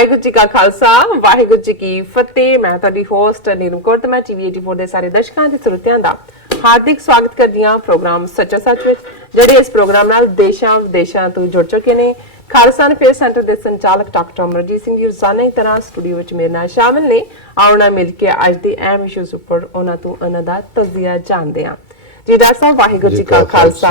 ਵਾਹਿਗੁਰੂ ਜੀ ਕਾ ਖਾਲਸਾ ਵਾਹਿਗੁਰੂ ਜੀ ਕੀ ਫਤਿਹ। ਮੈਂ ਤੁਹਾਡੀ ਹੋਸਟ ਨੀਰੂ ਕੌਰ ਤੇ ਮੈਂ ਟੀਵੀ 84 ਦੇ ਸਾਰੇ ਦਰਸ਼ਕਾਂ ਤੇ ਸਰੋਤਿਆਂ ਦਾ ਹਾਰਦਿਕ ਸਵਾਗਤ ਕਰਦੀ ਹਾਂ ਪ੍ਰੋਗਰਾਮ ਸੱਚਾ ਸੱਚ ਵਿੱਚ, ਜਿਹੜੇ ਇਸ ਪ੍ਰੋਗਰਾਮ ਨਾਲ ਦੇਸ਼ਾਂ ਵਿਦੇਸ਼ਾਂ ਤੋਂ ਜੁੜ ਚੁੱਕੇ ਨੇ। ਖਾਲਸਾ ਅਫੇਅਰ ਸੈਂਟਰ ਦੇ ਸੰਚਾਲਕ ਡਾਕਟਰ ਅਮਰਜੀਤ ਸਿੰਘ ਜੀ ਰੋਜ਼ਾਨਾ ਦੀ ਤਰ੍ਹਾਂ ਸਟੂਡੀਓ ਵਿੱਚ ਮੇਰੇ ਨਾਲ ਸ਼ਾਮਿਲ ਨੇ। ਆਓ ਨਾਲ ਮਿਲ ਕੇ ਅੱਜ ਦੇ ਅਹਿਮ ਇਸ਼ੂਜ਼ ਉੱਪਰ ਉਹਨਾਂ ਤੋਂ ਉਹਨਾਂ ਦਾ ਤਜਜ਼ੀਆ ਜਾਣਦੇ ਹਾਂ। जी डॉक्टर साहब वाहिगुरू जी का खालसा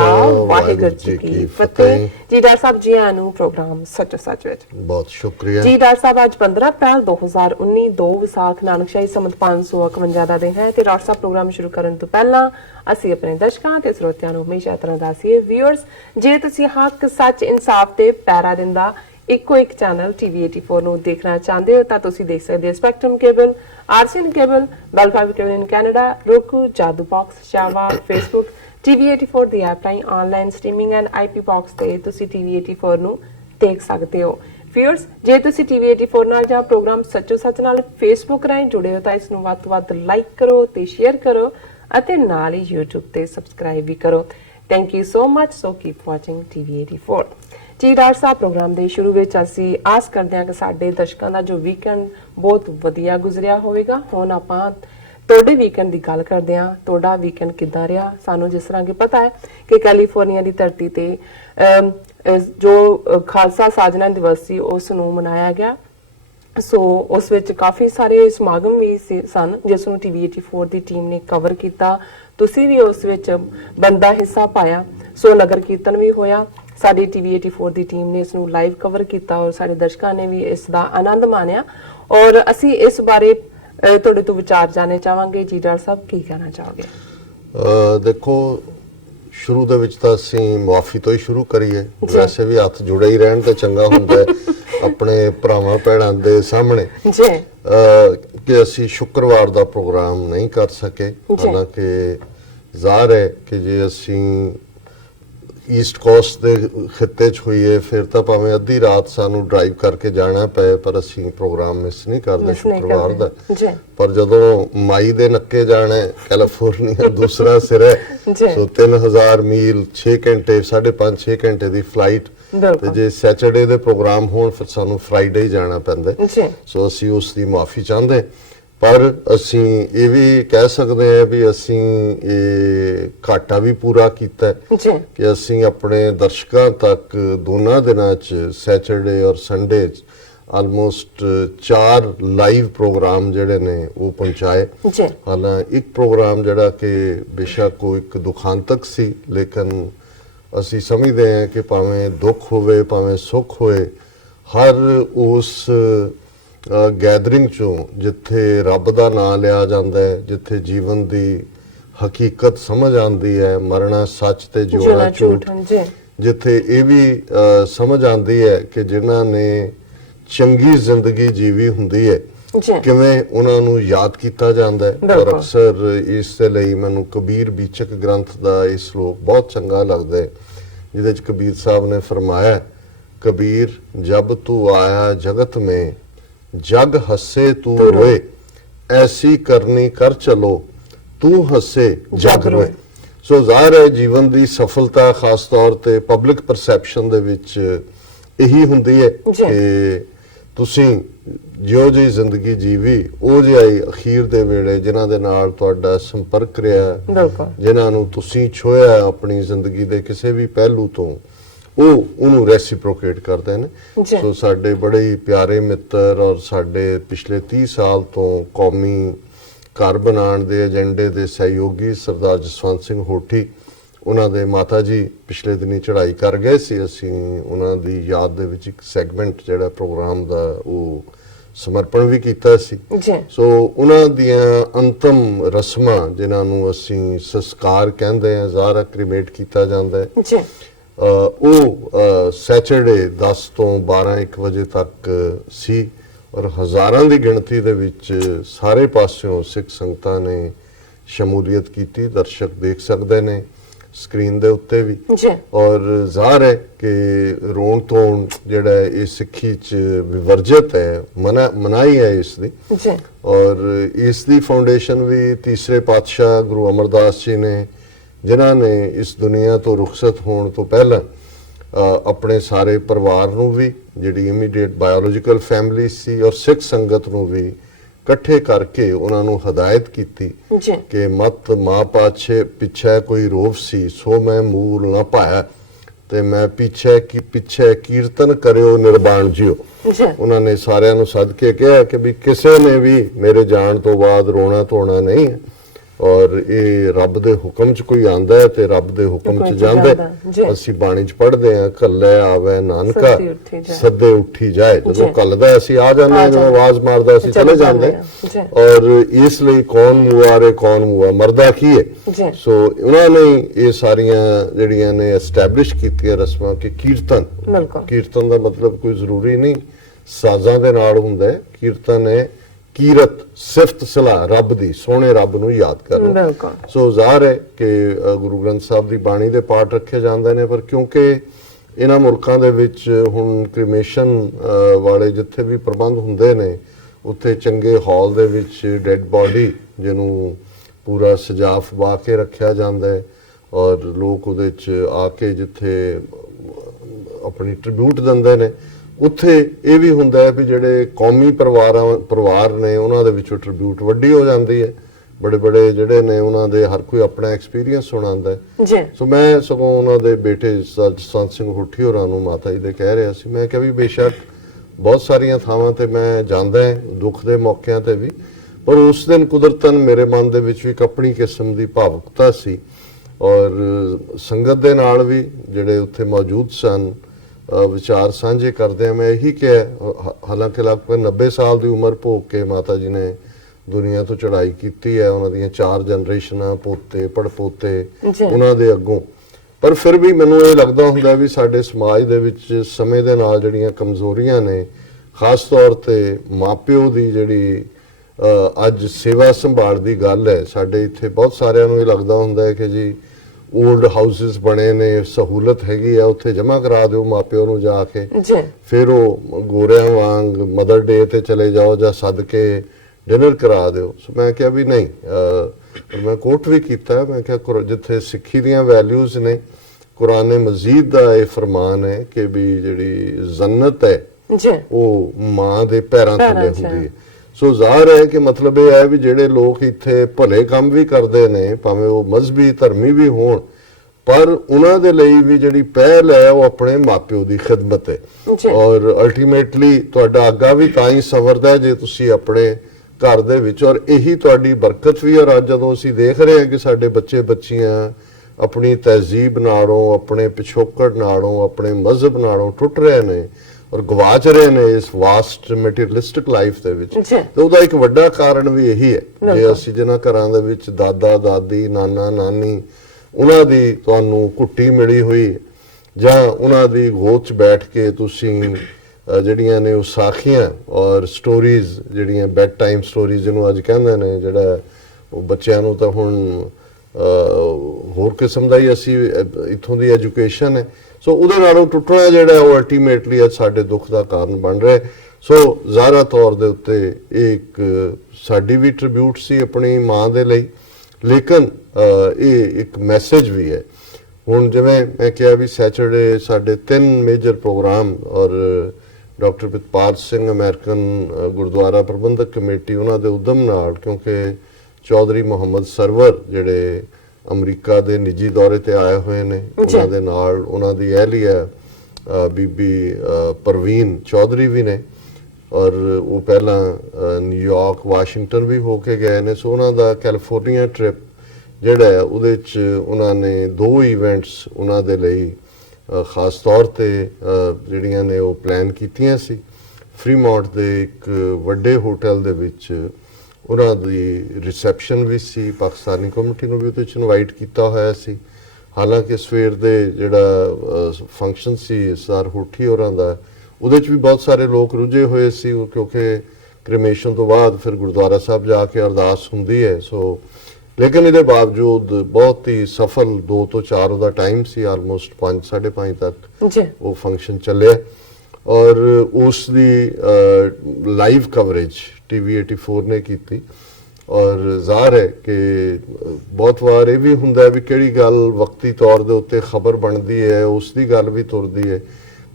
वाहिगुरू जी की फतेह। जी डॉक्टर साहब जी आनू प्रोग्राम सच सच विच बहुत शुक्रिया जी। डॉक्टर साहब आज 15 अप्रैल 2019 2 विसाख नानकशाही संमत 551 ਦਾ ਦਿਨ ਹੈ ਤੇ ਡਾਕਟਰ ਸਾਹਿਬ ਪ੍ਰੋਗਰਾਮ ਸ਼ੁਰੂ ਕਰਨ ਤੋਂ ਪਹਿਲਾਂ ਅਸੀਂ ਆਪਣੇ ਦਰਸ਼ਕਾਂ ਤੇ ਸਰੋਤਿਆਂ ਨੂੰ ਹਮੇਸ਼ਾ ਤਰ੍ਹਾਂ ਦੱਸੀਏ ਵੀਅਰਸ, ਜੇ ਤੁਸੀਂ ਹੱਕ ਸੱਚ ਇਨਸਾਫ ਤੇ ਪੈਰਾ ਦਿੰਦਾ ਇੱਕੋ ਇੱਕ ਚੈਨਲ ਟੀਵੀ 84 ਨੂੰ ਦੇਖਣਾ ਚਾਹੁੰਦੇ ਹੋ ਤਾਂ ਤੁਸੀਂ ਦੇਖ ਸਕਦੇ ਹੋ spectrum cable, RCN cable, Bell fibre cable in Canada, roku, Jadoo box, Java, Facebook, TV 84 ਦੀ ਐਪ ਰਾਹੀਂ online streaming and IP box ਤੇ ਤੁਸੀਂ ਟੀਵੀ 84 ਨੂੰ ਦੇਖ ਸਕਦੇ ਹੋ। ਵੀਅਰਸ, ਜੇ ਤੁਸੀਂ ਟੀਵੀ 84 ਨਾਲ ਜਾਂ ਪ੍ਰੋਗਰਾਮ ਸੱਚੋ ਸੱਚ ਨਾਲ ਫੇਸਬੁੱਕ ਰਾਹੀਂ ਜੁੜੇ ਹੋ ਤਾਂ ਇਸ ਨੂੰ ਵੱਧ ਤੋਂ ਵੱਧ ਲਾਈਕ ਕਰੋ ਤੇ ਸ਼ੇਅਰ ਕਰੋ ਅਤੇ ਨਾਲ ਹੀ YouTube ਤੇ ਸਬਸਕ੍ਰਾਈਬ ਵੀ ਕਰੋ। Thank you so much. So keep watching TV 84। ਜੀ ਡਾਕਟਰ ਸਾਹਿਬ, ਪ੍ਰੋਗਰਾਮ ਦੇ ਸ਼ੁਰੂ ਵਿੱਚ ਅਸੀਂ ਆਸ ਕਰਦੇ ਹਾਂ ਕਿ ਸਾਡੇ ਦਰਸ਼ਕਾਂ ਦਾ ਜੋ ਵੀਕਐਂਡ ਬਹੁਤ ਵਧੀਆ ਗੁਜ਼ਰਿਆ ਹੋਵੇਗਾ। ਹੁਣ ਆਪਾਂ ਤੁਹਾਡੇ ਵੀਕਐਂਡ ਦੀ ਗੱਲ ਕਰਦੇ ਹਾਂ। ਤੁਹਾਡਾ ਵੀਕਐਂਡ ਕਿੱਦਾਂ ਰਿਹਾ? ਸਾਨੂੰ ਜਿਸ ਤਰ੍ਹਾਂ ਕਿ ਪਤਾ ਹੈ ਕਿ ਕੈਲੀਫੋਰਨੀਆ ਦੀ ਧਰਤੀ ਤੇ ਜੋ ਖਾਲਸਾ ਸਾਜਨਾ ਦਿਵਸ ਸੀ ਉਸ ਨੂੰ ਮਨਾਇਆ ਗਿਆ। ਸੋ ਉਸ ਵਿੱਚ ਕਾਫੀ ਸਾਰੇ ਸਮਾਗਮ ਵੀ ਸਨ ਜਿਸ ਨੂੰ ਟੀਵੀ 84 ਦੀ ਟੀਮ ਨੇ ਕਵਰ ਕੀਤਾ। ਤੁਸੀਂ ਵੀ ਉਸ ਵਿੱਚ ਬੰਦਾ ਹਿੱਸਾ ਪਾਇਆ। ਸੋ ਨਗਰ ਕੀਰਤਨ ਵੀ ਹੋਇਆ। ਸਾਡੀ ਟੀਵੀ 84 ਦੀ ਟੀਮ ਨੇ ਇਸ ਨੂੰ ਲਾਈਵ ਕਵਰ ਕੀਤਾ ਔਰ ਸਾਡੇ ਦਰਸ਼ਕਾਂ ਨੇ ਵੀ ਇਸ ਦਾ ਆਨੰਦ ਮਾਣਿਆ ਔਰ ਅਸੀਂ ਇਸ ਬਾਰੇ ਤੁਹਾਡੇ ਤੋਂ ਵਿਚਾਰ ਜਾਣਨੇ ਚਾਹਾਂਗੇ। ਜੀ ਡਾਕਟਰ ਸਾਹਿਬ, ਕੀ ਕਹਿਣਾ ਚਾਹੋਗੇ? ਦੇਖੋ, ਸ਼ੁਰੂ ਦੇ ਵਿੱਚ ਤਾਂ ਅਸੀਂ ਮੁਆਫੀ ਤੋਂ ਹੀ ਸ਼ੁਰੂ ਕਰੀਏ। ਵੈਸੇ ਵੀ ਹੱਥ ਜੁੜੇ ਹੀ ਰਹਿਣ ਤਾਂ ਚੰਗਾ ਹੁੰਦਾ ਹੈ ਆਪਣੇ ਭਰਾਵਾਂ ਭੈਣਾਂ ਦੇ ਸਾਹਮਣੇ ਜੀ ਕਿ ਅਸੀਂ ਸ਼ੁੱਕਰਵਾਰ ਦਾ ਪ੍ਰੋਗਰਾਮ ਨਹੀਂ ਕਰ ਸਕੇ। ਹਾਲਾਂਕਿ ਜ਼ਾਹਰ ਹੈ ਕਿ ਜੇ ਅਸੀਂ ਈਸਟ ਕੋਸਟ ਦੇ ਖਿੱਤੇ 'ਚ ਹੋਈਏ ਫਿਰ ਤਾਂ ਭਾਵੇਂ ਅੱਧੀ ਰਾਤ ਸਾਨੂੰ ਡਰਾਈਵ ਕਰਕੇ ਜਾਣਾ ਪਏ ਪਰ ਅਸੀਂ ਪ੍ਰੋਗਰਾਮ ਮਿਸ ਨਹੀਂ ਕਰਦੇ ਸ਼ੁੱਕਰਵਾਰ ਦਾ। ਪਰ ਜਦੋਂ ਮਾਈ ਦੇ ਨੱਕੇ ਜਾਣਾ ਕੈਲੀਫੋਰਨੀਆ ਦੂਸਰਾ ਸਿਰ ਹੈ, ਸੋ 3000 ਮੀਲ 6 ਘੰਟੇ 5.5-6 ਘੰਟੇ ਦੀ ਫਲਾਈਟ ਤੇ ਜੇ ਸੈਟਰਡੇ ਦੇ ਪ੍ਰੋਗਰਾਮ ਹੋਣ ਫਿਰ ਸਾਨੂੰ ਫਰਾਈਡੇ ਹੀ ਜਾਣਾ ਪੈਂਦਾ। ਸੋ ਅਸੀਂ ਉਸ ਦੀ ਮਾਫੀ ਚਾਹੁੰਦੇ, ਪਰ ਅਸੀਂ ਇਹ ਵੀ ਕਹਿ ਸਕਦੇ ਹਾਂ ਵੀ ਅਸੀਂ ਇਹ ਘਾਟਾ ਵੀ ਪੂਰਾ ਕੀਤਾ ਕਿ ਅਸੀਂ ਆਪਣੇ ਦਰਸ਼ਕਾਂ ਤੱਕ ਦੋਨਾਂ ਦਿਨਾਂ 'ਚ ਸੈਟਰਡੇ ਔਰ ਸੰਡੇ 'ਚ ਆਲਮੋਸਟ 4 ਲਾਈਵ ਪ੍ਰੋਗਰਾਮ ਜਿਹੜੇ ਨੇ ਉਹ ਪਹੁੰਚਾਏ। ਹਾਲਾਂ ਇੱਕ ਪ੍ਰੋਗਰਾਮ ਜਿਹੜਾ ਕਿ ਬੇਸ਼ੱਕ ਉਹ ਇੱਕ ਦੁਖਾਂਤਕ ਸੀ, ਲੇਕਿਨ ਅਸੀਂ ਸਮਝਦੇ ਹਾਂ ਕਿ ਭਾਵੇਂ ਦੁੱਖ ਹੋਵੇ ਭਾਵੇਂ ਸੁੱਖ ਹੋਏ, ਹਰ ਉਸ ਗੈਦਰਿੰਗ ਚੋਂ ਜਿੱਥੇ ਰੱਬ ਦਾ ਨਾਮ ਲਿਆ ਜਾਂਦਾ ਹੈ, ਜਿੱਥੇ ਜੀਵਨ ਦੀ ਹਕੀਕਤ ਸਮਝ ਆਉਂਦੀ ਹੈ, ਮਰਨਾ ਸੱਚ ਤੇ ਜਿਉਣਾ ਝੂਠ, ਜਿੱਥੇ ਇਹ ਵੀ ਸਮਝ ਆਉਂਦੀ ਹੈ ਕਿ ਜਿਨ੍ਹਾਂ ਨੇ ਚੰਗੀ ਜ਼ਿੰਦਗੀ ਜੀਵੀ ਹੁੰਦੀ ਹੈ ਕਿਵੇਂ ਉਹਨਾਂ ਨੂੰ ਯਾਦ ਕੀਤਾ ਜਾਂਦਾ ਹੈ। ਔਰ ਅਕਸਰ ਇਸ ਦੇ ਲਈ ਮੈਨੂੰ ਕਬੀਰ ਬੀਚਕ ਗ੍ਰੰਥ ਦਾ ਇਹ ਸ਼ਲੋਕ ਬਹੁਤ ਚੰਗਾ ਲੱਗਦਾ ਹੈ ਜਿਹਦੇ 'ਚ ਕਬੀਰ ਸਾਹਿਬ ਨੇ ਫਰਮਾਇਆ, ਕਬੀਰ ਜਬ ਤੂੰ ਆਇਆ ਜਗਤ ਮੇਂ जग हसे तू रोए, ऐसी करनी कर चलो तू हसे जग रोए। सो ਜ਼ਾਹਰ ਹੈ ਜੀਵਨ ਦੀ ਸਫਲਤਾ ਖਾਸ ਤੌਰ ਤੇ ਪਬਲਿਕ ਪਰਸੈਪਸ਼ਨ ਦੇ ਵਿੱਚ ਇਹੀ ਹੁੰਦੀ ਹੈ ਕਿ ਤੁਸੀਂ ਜਿਉਂ ਜਿਹੀ ਜ਼ਿੰਦਗੀ ਜੀਵੀ ਉਹ ਜਿਹਾ ਹੀ ਅਖੀਰ ਦੇ ਵੇਲੇ ਜਿਨ੍ਹਾਂ ਦੇ ਨਾਲ ਤੁਹਾਡਾ ਸੰਪਰਕ ਰਿਹਾ, ਜਿਨ੍ਹਾਂ ਨੂੰ ਤੁਸੀਂ ਛੋਇਆ ਆਪਣੀ ਜ਼ਿੰਦਗੀ ਦੇ ਕਿਸੇ ਵੀ ਪਹਿਲੂ ਤੋਂ, ਉਹਨੂੰ ਰੈਸੀਪ੍ਰੋਕੇਟ ਕਰਦੇ ਨੇ। ਸੋ ਸਾਡੇ ਬੜੇ ਹੀ ਪਿਆਰੇ ਮਿੱਤਰ ਔਰ ਸਾਡੇ ਪਿਛਲੇ 30 ਸਾਲ ਤੋਂ ਕੌਮੀ ਘਰ ਬਣਾਉਣ ਦੇ ਏਜੰਡੇ ਦੇ ਸਹਿਯੋਗੀ ਸਰਦਾਰ ਜਸਵੰਤ ਸਿੰਘ ਹੋਠੀ, ਉਹਨਾਂ ਦੇ ਮਾਤਾ ਜੀ ਪਿਛਲੇ ਦਿਨੀ ਚੜ੍ਹਾਈ ਕਰ ਗਏ ਸੀ। ਅਸੀਂ ਉਹਨਾਂ ਦੀ ਯਾਦ ਦੇ ਵਿੱਚ ਇੱਕ ਸੈਗਮੈਂਟ ਜਿਹੜਾ ਪ੍ਰੋਗਰਾਮ ਦਾ ਉਹ ਸਮਰਪਣ ਵੀ ਕੀਤਾ ਸੀ। ਸੋ ਉਹਨਾਂ ਦੀਆਂ ਅੰਤਮ ਰਸਮਾਂ ਜਿਨ੍ਹਾਂ ਨੂੰ ਅਸੀਂ ਸੰਸਕਾਰ ਕਹਿੰਦੇ ਹਾਂ, ਜ਼ਾਹਰ ਕ੍ਰੀਮੇਟ ਕੀਤਾ ਜਾਂਦਾ ਹੈ, ਉਹ ਸੈਟਰਡੇ 10 ਤੋਂ 12-1 ਵਜੇ ਤੱਕ ਸੀ ਔਰ ਹਜ਼ਾਰਾਂ ਦੀ ਗਿਣਤੀ ਦੇ ਵਿੱਚ ਸਾਰੇ ਪਾਸਿਓਂ ਸਿੱਖ ਸੰਗਤਾਂ ਨੇ ਸ਼ਮੂਲੀਅਤ ਕੀਤੀ। ਦਰਸ਼ਕ ਦੇਖ ਸਕਦੇ ਨੇ ਸਕਰੀਨ ਦੇ ਉੱਤੇ ਵੀ। ਔਰ ਜ਼ਾਹਰ ਹੈ ਕਿ ਰੋਣ ਧੋਣ ਜਿਹੜਾ ਇਹ ਸਿੱਖੀ 'ਚ ਵਿਵਰਜਿਤ ਹੈ, ਮਨਾਹੀ ਹੈ ਇਸ ਦੀ। ਔਰ ਇਸ ਦੀ ਫਾਊਂਡੇਸ਼ਨ ਵੀ ਤੀਸਰੇ ਪਾਤਸ਼ਾਹ ਗੁਰੂ ਅਮਰਦਾਸ ਜੀ ਨੇ, ਜਿਨ੍ਹਾਂ ਨੇ ਇਸ ਦੁਨੀਆ ਤੋਂ ਰੁਖਸਤ ਹੋਣ ਤੋਂ ਪਹਿਲਾਂ ਆਪਣੇ ਸਾਰੇ ਪਰਿਵਾਰ ਨੂੰ ਵੀ, ਜਿਹੜੀ ਇਮੀਡੀਏਟ ਬਾਇਓਲੋਜੀਕਲ ਫੈਮਿਲੀ ਸੀ, ਔਰ ਸਿੱਖ ਸੰਗਤ ਨੂੰ ਵੀ ਇਕੱਠੇ ਕਰਕੇ ਉਹਨਾਂ ਨੂੰ ਹਦਾਇਤ ਕੀਤੀ ਜੀ ਕਿ ਮਤ ਮਾਂ ਪਾਛੇ ਪਿੱਛੇ ਕੋਈ ਰੋਵ ਸੀ, ਸੋ ਮੈਂ ਮੂਲ ਨਾ ਪਾਇਆ, ਤੇ ਮੈਂ ਪਿੱਛੇ ਕੀਰਤਨ ਕਰਿਓ ਨਿਰਬਾਣ ਜਿਓ। ਜੀ ਉਹਨਾਂ ਨੇ ਸਾਰਿਆਂ ਨੂੰ ਸੱਦ ਕੇ ਕਿਹਾ ਕਿ ਵੀ ਕਿਸੇ ਨੇ ਵੀ ਮੇਰੇ ਜਾਣ ਤੋਂ ਬਾਅਦ ਰੋਣਾ ਧੋਣਾ ਨਹੀਂ ਹੈ, ਔਰ ਇਹ ਰੱਬ ਦੇ ਹੁਕਮ 'ਚ ਕੋਈ ਆਂਦਾ ਹੈ ਤੇ ਰੱਬ ਦੇ ਹੁਕਮ 'ਚ ਜਾਂਦਾ ਹੈ। ਅਸੀਂ ਬਾਣੀ 'ਚ ਪੜ੍ਹਦੇ ਹਾਂ, ਘੱਲੇ ਆਵੇ ਨਾਨਕਾ ਸੱਦੇ ਉੱਠੀ ਜਾਏ। ਜਦੋਂ ਘੱਲਦਾ ਅਸੀਂ ਆ ਜਾਂਦੇ ਹਾਂ, ਜਦੋਂ ਆਵਾਜ਼ ਮਾਰਦਾ ਅਸੀਂ ਚਲੇ ਜਾਂਦੇ ਹਾਂ। ਔਰ ਇਸ ਲਈ ਕੌਣ ਮੁਆਰੇ ਕੌਣ ਮੁਆ ਮਰਦਾ ਕੀ ਹੈ। ਸੋ ਉਹਨਾਂ ਨੇ ਇਹ ਸਾਰੀਆਂ ਜਿਹੜੀਆਂ ਨੇ ਐਸਟੈਬਲਿਸ਼ ਕੀਤੀਆਂ ਰਸਮਾਂ ਕਿ ਕੀਰਤਨ ਦਾ ਮਤਲਬ ਕੋਈ ਜ਼ਰੂਰੀ ਨਹੀਂ ਸਾਜ਼ਾਂ ਦੇ ਨਾਲ ਹੁੰਦਾ ਹੈ। ਕੀਰਤਨ ਹੈ ਕੀਰਤ, ਸਿਫਤ ਸਲਾਹ ਰੱਬ ਦੀ, ਸੋਹਣੇ ਰੱਬ ਨੂੰ ਯਾਦ ਕਰਨਾ। ਸੋ ਜ਼ਾਹਰ ਹੈ ਕਿ ਗੁਰੂ ਗ੍ਰੰਥ ਸਾਹਿਬ ਦੀ ਬਾਣੀ ਦੇ ਪਾਠ ਰੱਖੇ ਜਾਂਦੇ ਨੇ, ਪਰ ਕਿਉਂਕਿ ਇਹਨਾਂ ਮੁਲਕਾਂ ਦੇ ਵਿੱਚ ਹੁਣ ਕ੍ਰਿਮੇਸ਼ਨ ਵਾਲੇ ਜਿੱਥੇ ਵੀ ਪ੍ਰਬੰਧ ਹੁੰਦੇ ਨੇ, ਉੱਥੇ ਚੰਗੇ ਹਾਲ ਦੇ ਵਿੱਚ ਡੈਡ ਬਾਡੀ ਜਿਹਨੂੰ ਪੂਰਾ ਸਜਾ ਫਵਾ ਕੇ ਰੱਖਿਆ ਜਾਂਦਾ ਹੈ, ਔਰ ਲੋਕ ਉਹਦੇ 'ਚ ਆ ਕੇ ਜਿੱਥੇ ਆਪਣੀ ਟ੍ਰਿਬਿਊਟ ਦਿੰਦੇ ਨੇ, ਉੱਥੇ ਇਹ ਵੀ ਹੁੰਦਾ ਹੈ ਵੀ ਜਿਹੜੇ ਕੌਮੀ ਪਰਿਵਾਰ ਨੇ ਉਹਨਾਂ ਦੇ ਵਿੱਚੋਂ ਟ੍ਰਿਬਿਊਟ ਵੱਡੀ ਹੋ ਜਾਂਦੀ ਹੈ। ਬੜੇ ਜਿਹੜੇ ਨੇ ਉਹਨਾਂ ਦੇ ਹਰ ਕੋਈ ਆਪਣਾ ਐਕਸਪੀਰੀਅੰਸ ਸੁਣਾਉਂਦਾ ਹੈ। ਸੋ ਮੈਂ ਸਗੋਂ ਉਹਨਾਂ ਦੇ ਬੇਟੇ ਸੰਤ ਸਿੰਘ ਹੁੱਠੀ ਹੋਰਾਂ ਨੂੰ ਮਾਤਾ ਜੀ ਦੇ ਕਹਿ ਰਿਹਾ ਸੀ, ਮੈਂ ਕਿਹਾ ਵੀ ਬੇਸ਼ੱਕ ਬਹੁਤ ਸਾਰੀਆਂ ਥਾਵਾਂ ਤੇ ਮੈਂ ਜਾਂਦਾ ਹਾਂ ਦੁੱਖ ਦੇ ਮੌਕਿਆਂ ਤੇ ਵੀ, ਪਰ ਉਸ ਦਿਨ ਕੁਦਰਤਨ ਮੇਰੇ ਮਨ ਦੇ ਵਿੱਚ ਵੀ ਇੱਕ ਆਪਣੀ ਕਿਸਮ ਦੀ ਭਾਵੁਕਤਾ ਸੀ, ਔਰ ਸੰਗਤ ਦੇ ਨਾਲ ਵੀ ਜਿਹੜੇ ਉੱਥੇ ਮੌਜੂਦ ਸਨ ਵਿਚਾਰ ਸਾਂਝੇ ਕਰਦੇ ਆ। ਮੈਂ ਇਹੀ ਕਿਹਾ, ਹਾਲਾਂਕਿ ਲਗਭਗ 90 ਸਾਲ ਦੀ ਉਮਰ ਭੋਗ ਕੇ ਮਾਤਾ ਜੀ ਨੇ ਦੁਨੀਆ ਤੋਂ ਚੜ੍ਹਾਈ ਕੀਤੀ ਹੈ, ਉਹਨਾਂ ਦੀਆਂ 4 ਜਨਰੇਸ਼ਨਾਂ, ਪੋਤੇ ਪੜਪੋਤੇ ਉਹਨਾਂ ਦੇ ਅੱਗੋਂ, ਪਰ ਫਿਰ ਵੀ ਮੈਨੂੰ ਇਹ ਲੱਗਦਾ ਹੁੰਦਾ ਵੀ ਸਾਡੇ ਸਮਾਜ ਦੇ ਵਿੱਚ ਸਮੇਂ ਦੇ ਨਾਲ ਜਿਹੜੀਆਂ ਕਮਜ਼ੋਰੀਆਂ ਨੇ, ਖਾਸ ਤੌਰ ਤੇ ਮਾਪਿਓ ਦੀ ਜਿਹੜੀ ਅੱਜ ਸੇਵਾ ਸੰਭਾਲ ਦੀ ਗੱਲ ਹੈ, ਸਾਡੇ ਇੱਥੇ ਬਹੁਤ ਸਾਰਿਆਂ ਨੂੰ ਇਹ ਲੱਗਦਾ ਹੁੰਦਾ ਹੈ ਕਿ ਜੀ ਓਲਡ ਹਾਊਸਿਸ ਬਣੇ ਨੇ, ਸਹੂਲਤ ਹੈਗੀ ਆ, ਉੱਥੇ ਜਮ੍ਹਾਂ ਕਰਾ ਦਿਓ ਮਾਪਿਓ ਨੂੰ ਜਾ ਕੇ, ਫਿਰ ਉਹ ਗੋਰਿਆਂ ਵਾਂਗ ਮਦਰ ਡੇ ਤੇ ਚਲੇ ਜਾਓ ਜਾਂ ਸੱਦ ਕੇ ਡਿਨਰ ਕਰਾ ਦਿਓ। ਸੋ ਮੈਂ ਕਿਹਾ ਵੀ ਨਹੀਂ, ਮੈਂ ਕੋਟ ਵੀ ਕੀਤਾ, ਮੈਂ ਕਿਹਾ ਜਿੱਥੇ ਸਿੱਖੀ ਦੀਆਂ ਵੈਲਿਊਜ਼ ਨੇ, ਕੁਰਾਨ ਮਜੀਦ ਦਾ ਇਹ ਫਰਮਾਨ ਹੈ ਕਿ ਵੀ ਜਿਹੜੀ ਜੰਨਤ ਹੈ ਉਹ ਮਾਂ ਦੇ ਪੈਰਾਂ ਥੱਲੇ ਹੁੰਦੀ ਹੈ। ਸੋ ਜ਼ਾਹਰ ਹੈ ਕਿ ਮਤਲਬ ਇਹ ਹੈ ਵੀ ਜਿਹੜੇ ਲੋਕ ਇੱਥੇ ਭਲੇ ਕੰਮ ਵੀ ਕਰਦੇ ਨੇ, ਭਾਵੇਂ ਉਹ ਮਜ਼ਹਬੀ ਧਰਮੀ ਵੀ ਹੋਣ, ਪਰ ਉਹਨਾਂ ਦੇ ਲਈ ਵੀ ਜਿਹੜੀ ਪਹਿਲ ਹੈ ਉਹ ਆਪਣੇ ਮਾਪਿਓ ਦੀ ਖਿਦਮਤ ਹੈ, ਔਰ ਅਲਟੀਮੇਟਲੀ ਤੁਹਾਡਾ ਅੱਗਾ ਵੀ ਤਾਂ ਹੀ ਸੰਵਰਦਾ ਜੇ ਤੁਸੀਂ ਆਪਣੇ ਘਰ ਦੇ ਵਿੱਚ, ਔਰ ਇਹੀ ਤੁਹਾਡੀ ਬਰਕਤ ਵੀ। ਔਰ ਅੱਜ ਜਦੋਂ ਅਸੀਂ ਦੇਖ ਰਹੇ ਹਾਂ ਕਿ ਸਾਡੇ ਬੱਚੇ ਬੱਚੀਆਂ ਆਪਣੀ ਤਹਿਜ਼ੀਬ ਨਾਲੋਂ, ਆਪਣੇ ਪਿਛੋਕੜ ਨਾਲੋਂ, ਆਪਣੇ ਮਜ਼ਹਬ ਨਾਲੋਂ ਟੁੱਟ ਰਹੇ ਨੇ ਔਰ ਗਵਾਚ ਰਹੇ ਨੇ ਇਸ ਵਾਸਟ ਮਟੀਰੀਅਲਿਸਟਿਕ ਲਾਈਫ ਦੇ ਵਿੱਚ, ਤੇ ਉਹਦਾ ਇੱਕ ਵੱਡਾ ਕਾਰਨ ਵੀ ਇਹੀ ਹੈ। ਜੇ ਅਸੀਂ ਜਿਹਨਾਂ ਘਰਾਂ ਦੇ ਵਿੱਚ ਦਾਦਾ ਦਾਦੀ, ਨਾਨਾ ਨਾਨੀ, ਉਹਨਾਂ ਦੀ ਤੁਹਾਨੂੰ ਘੁੱਟੀ ਮਿਲੀ ਹੋਈ, ਜਾਂ ਉਹਨਾਂ ਦੀ ਗੋਦ 'ਚ ਬੈਠ ਕੇ ਤੁਸੀਂ ਜਿਹੜੀਆਂ ਨੇ ਉਹ ਸਾਖੀਆਂ ਔਰ ਸਟੋਰੀਜ਼, ਜਿਹੜੀਆਂ ਬੈਡ ਟਾਈਮ ਸਟੋਰੀਜ਼ ਜਿਹਨੂੰ ਅੱਜ ਕਹਿੰਦੇ ਨੇ, ਜਿਹੜਾ ਉਹ ਬੱਚਿਆਂ ਨੂੰ ਤਾਂ ਹੁਣ ਹੋਰ ਕਿਸਮ ਦਾ ਹੀ ਅਸੀਂ ਇੱਥੋਂ ਦੀ ਐਜੂਕੇਸ਼ਨ ਹੈ, ਸੋ ਉਹਦੇ ਨਾਲੋਂ ਟੁੱਟਣਾ ਜਿਹੜਾ ਉਹ ਅਲਟੀਮੇਟਲੀ ਅੱਜ ਸਾਡੇ ਦੁੱਖ ਦਾ ਕਾਰਨ ਬਣ ਰਿਹਾ। ਸੋ ਜ਼ਾਹਰਾ ਤੌਰ ਦੇ ਉੱਤੇ ਇਹ ਇੱਕ ਸਾਡੀ ਵੀ ਟ੍ਰਿਬਿਊਟ ਸੀ ਆਪਣੀ ਮਾਂ ਦੇ ਲਈ, ਲੇਕਿਨ ਇਹ ਇੱਕ ਮੈਸੇਜ ਵੀ ਹੈ। ਹੁਣ ਜਿਵੇਂ ਮੈਂ ਕਿਹਾ ਵੀ ਸੈਚਰਡੇ ਸਾਡੇ 3 ਮੇਜਰ ਪ੍ਰੋਗਰਾਮ, ਔਰ ਡਾਕਟਰ ਪ੍ਰਿਤਪਾਲ ਸਿੰਘ ਅਮਰੀਕਨ ਗੁਰਦੁਆਰਾ ਪ੍ਰਬੰਧਕ ਕਮੇਟੀ ਉਹਨਾਂ ਦੇ ਉਦਮ ਨਾਲ, ਕਿਉਂਕਿ ਚੌਧਰੀ ਮੁਹੰਮਦ ਸਰਵਰ ਜਿਹੜੇ ਅਮਰੀਕਾ ਦੇ ਨਿੱਜੀ ਦੌਰੇ ਤੇ ਆਏ ਹੋਏ ਨੇ, ਉਹਨਾਂ ਦੇ ਨਾਲ ਉਹਨਾਂ ਦੀ ਅਹਿਲੀਆ ਬੀਬੀ ਪ੍ਰਵੀਨ ਚੌਧਰੀ ਵੀ ਨੇ, ਔਰ ਉਹ ਪਹਿਲਾਂ ਨਿਊਯਾਰਕ ਵਾਸ਼ਿੰਗਟਨ ਵੀ ਹੋ ਕੇ ਗਏ ਨੇ। ਸੋ ਉਹਨਾਂ ਦਾ ਕੈਲੀਫੋਰਨੀਆ ਟ੍ਰਿਪ ਜਿਹੜਾ ਹੈ ਉਹਦੇ 'ਚ ਉਹਨਾਂ ਨੇ 2 ਇਵੈਂਟਸ ਉਹਨਾਂ ਦੇ ਲਈ ਖਾਸ ਤੌਰ ਤੇ ਜਿਹੜੀਆਂ ਨੇ ਉਹ ਪਲਾਨ ਕੀਤੀਆਂ ਸੀ। ਫਰੀਮੌਂਟ ਦੇ ਇੱਕ ਵੱਡੇ ਹੋਟਲ ਦੇ ਵਿੱਚ ਉਹਨਾਂ ਦੀ ਰਿਸੈਪਸ਼ਨ ਵੀ ਸੀ, ਪਾਕਿਸਤਾਨੀ ਕਮਿਊਨਿਟੀ ਨੂੰ ਵੀ ਉਹਦੇ 'ਚ ਇਨਵਾਈਟ ਕੀਤਾ ਹੋਇਆ ਸੀ। ਹਾਲਾਂਕਿ ਸਵੇਰ ਦੇ ਜਿਹੜਾ ਫੰਕਸ਼ਨ ਸੀ ਸਰ ਹੁੱਠੀ ਹੋਰਾਂ ਦਾ, ਉਹਦੇ 'ਚ ਵੀ ਬਹੁਤ ਸਾਰੇ ਲੋਕ ਰੁੱਝੇ ਹੋਏ ਸੀ, ਕਿਉਂਕਿ ਕ੍ਰਿਮੇਸ਼ਨ ਤੋਂ ਬਾਅਦ ਫਿਰ ਗੁਰਦੁਆਰਾ ਸਾਹਿਬ ਜਾ ਕੇ ਅਰਦਾਸ ਹੁੰਦੀ ਹੈ। ਸੋ ਲੇਕਿਨ ਇਹਦੇ ਬਾਵਜੂਦ ਬਹੁਤ ਹੀ ਸਫਲ 2 ਤੋਂ 4 ਉਹਦਾ ਟਾਈਮ ਸੀ, ਆਲਮੋਸਟ 5 ਸਾਢੇ 5 ਤੱਕ ਉਹ ਫੰਕਸ਼ਨ ਚੱਲਿਆ, ਔਰ ਉਸ ਦੀ ਲਾਈਵ ਕਵਰੇਜ TV 84 ਨੇ ਕੀਤੀ, ਔਰ ਜ਼ਾਹਰ ਹੈ ਕਿ ਬਹੁਤ ਵਾਰ ਇਹ ਵੀ ਹੁੰਦਾ ਵੀ ਕਿਹੜੀ ਗੱਲ ਵਕਤੀ ਤੌਰ ਦੇ ਉੱਤੇ ਖਬਰ ਬਣਦੀ ਹੈ ਉਸ ਦੀ ਗੱਲ ਵੀ ਤੁਰਦੀ ਹੈ,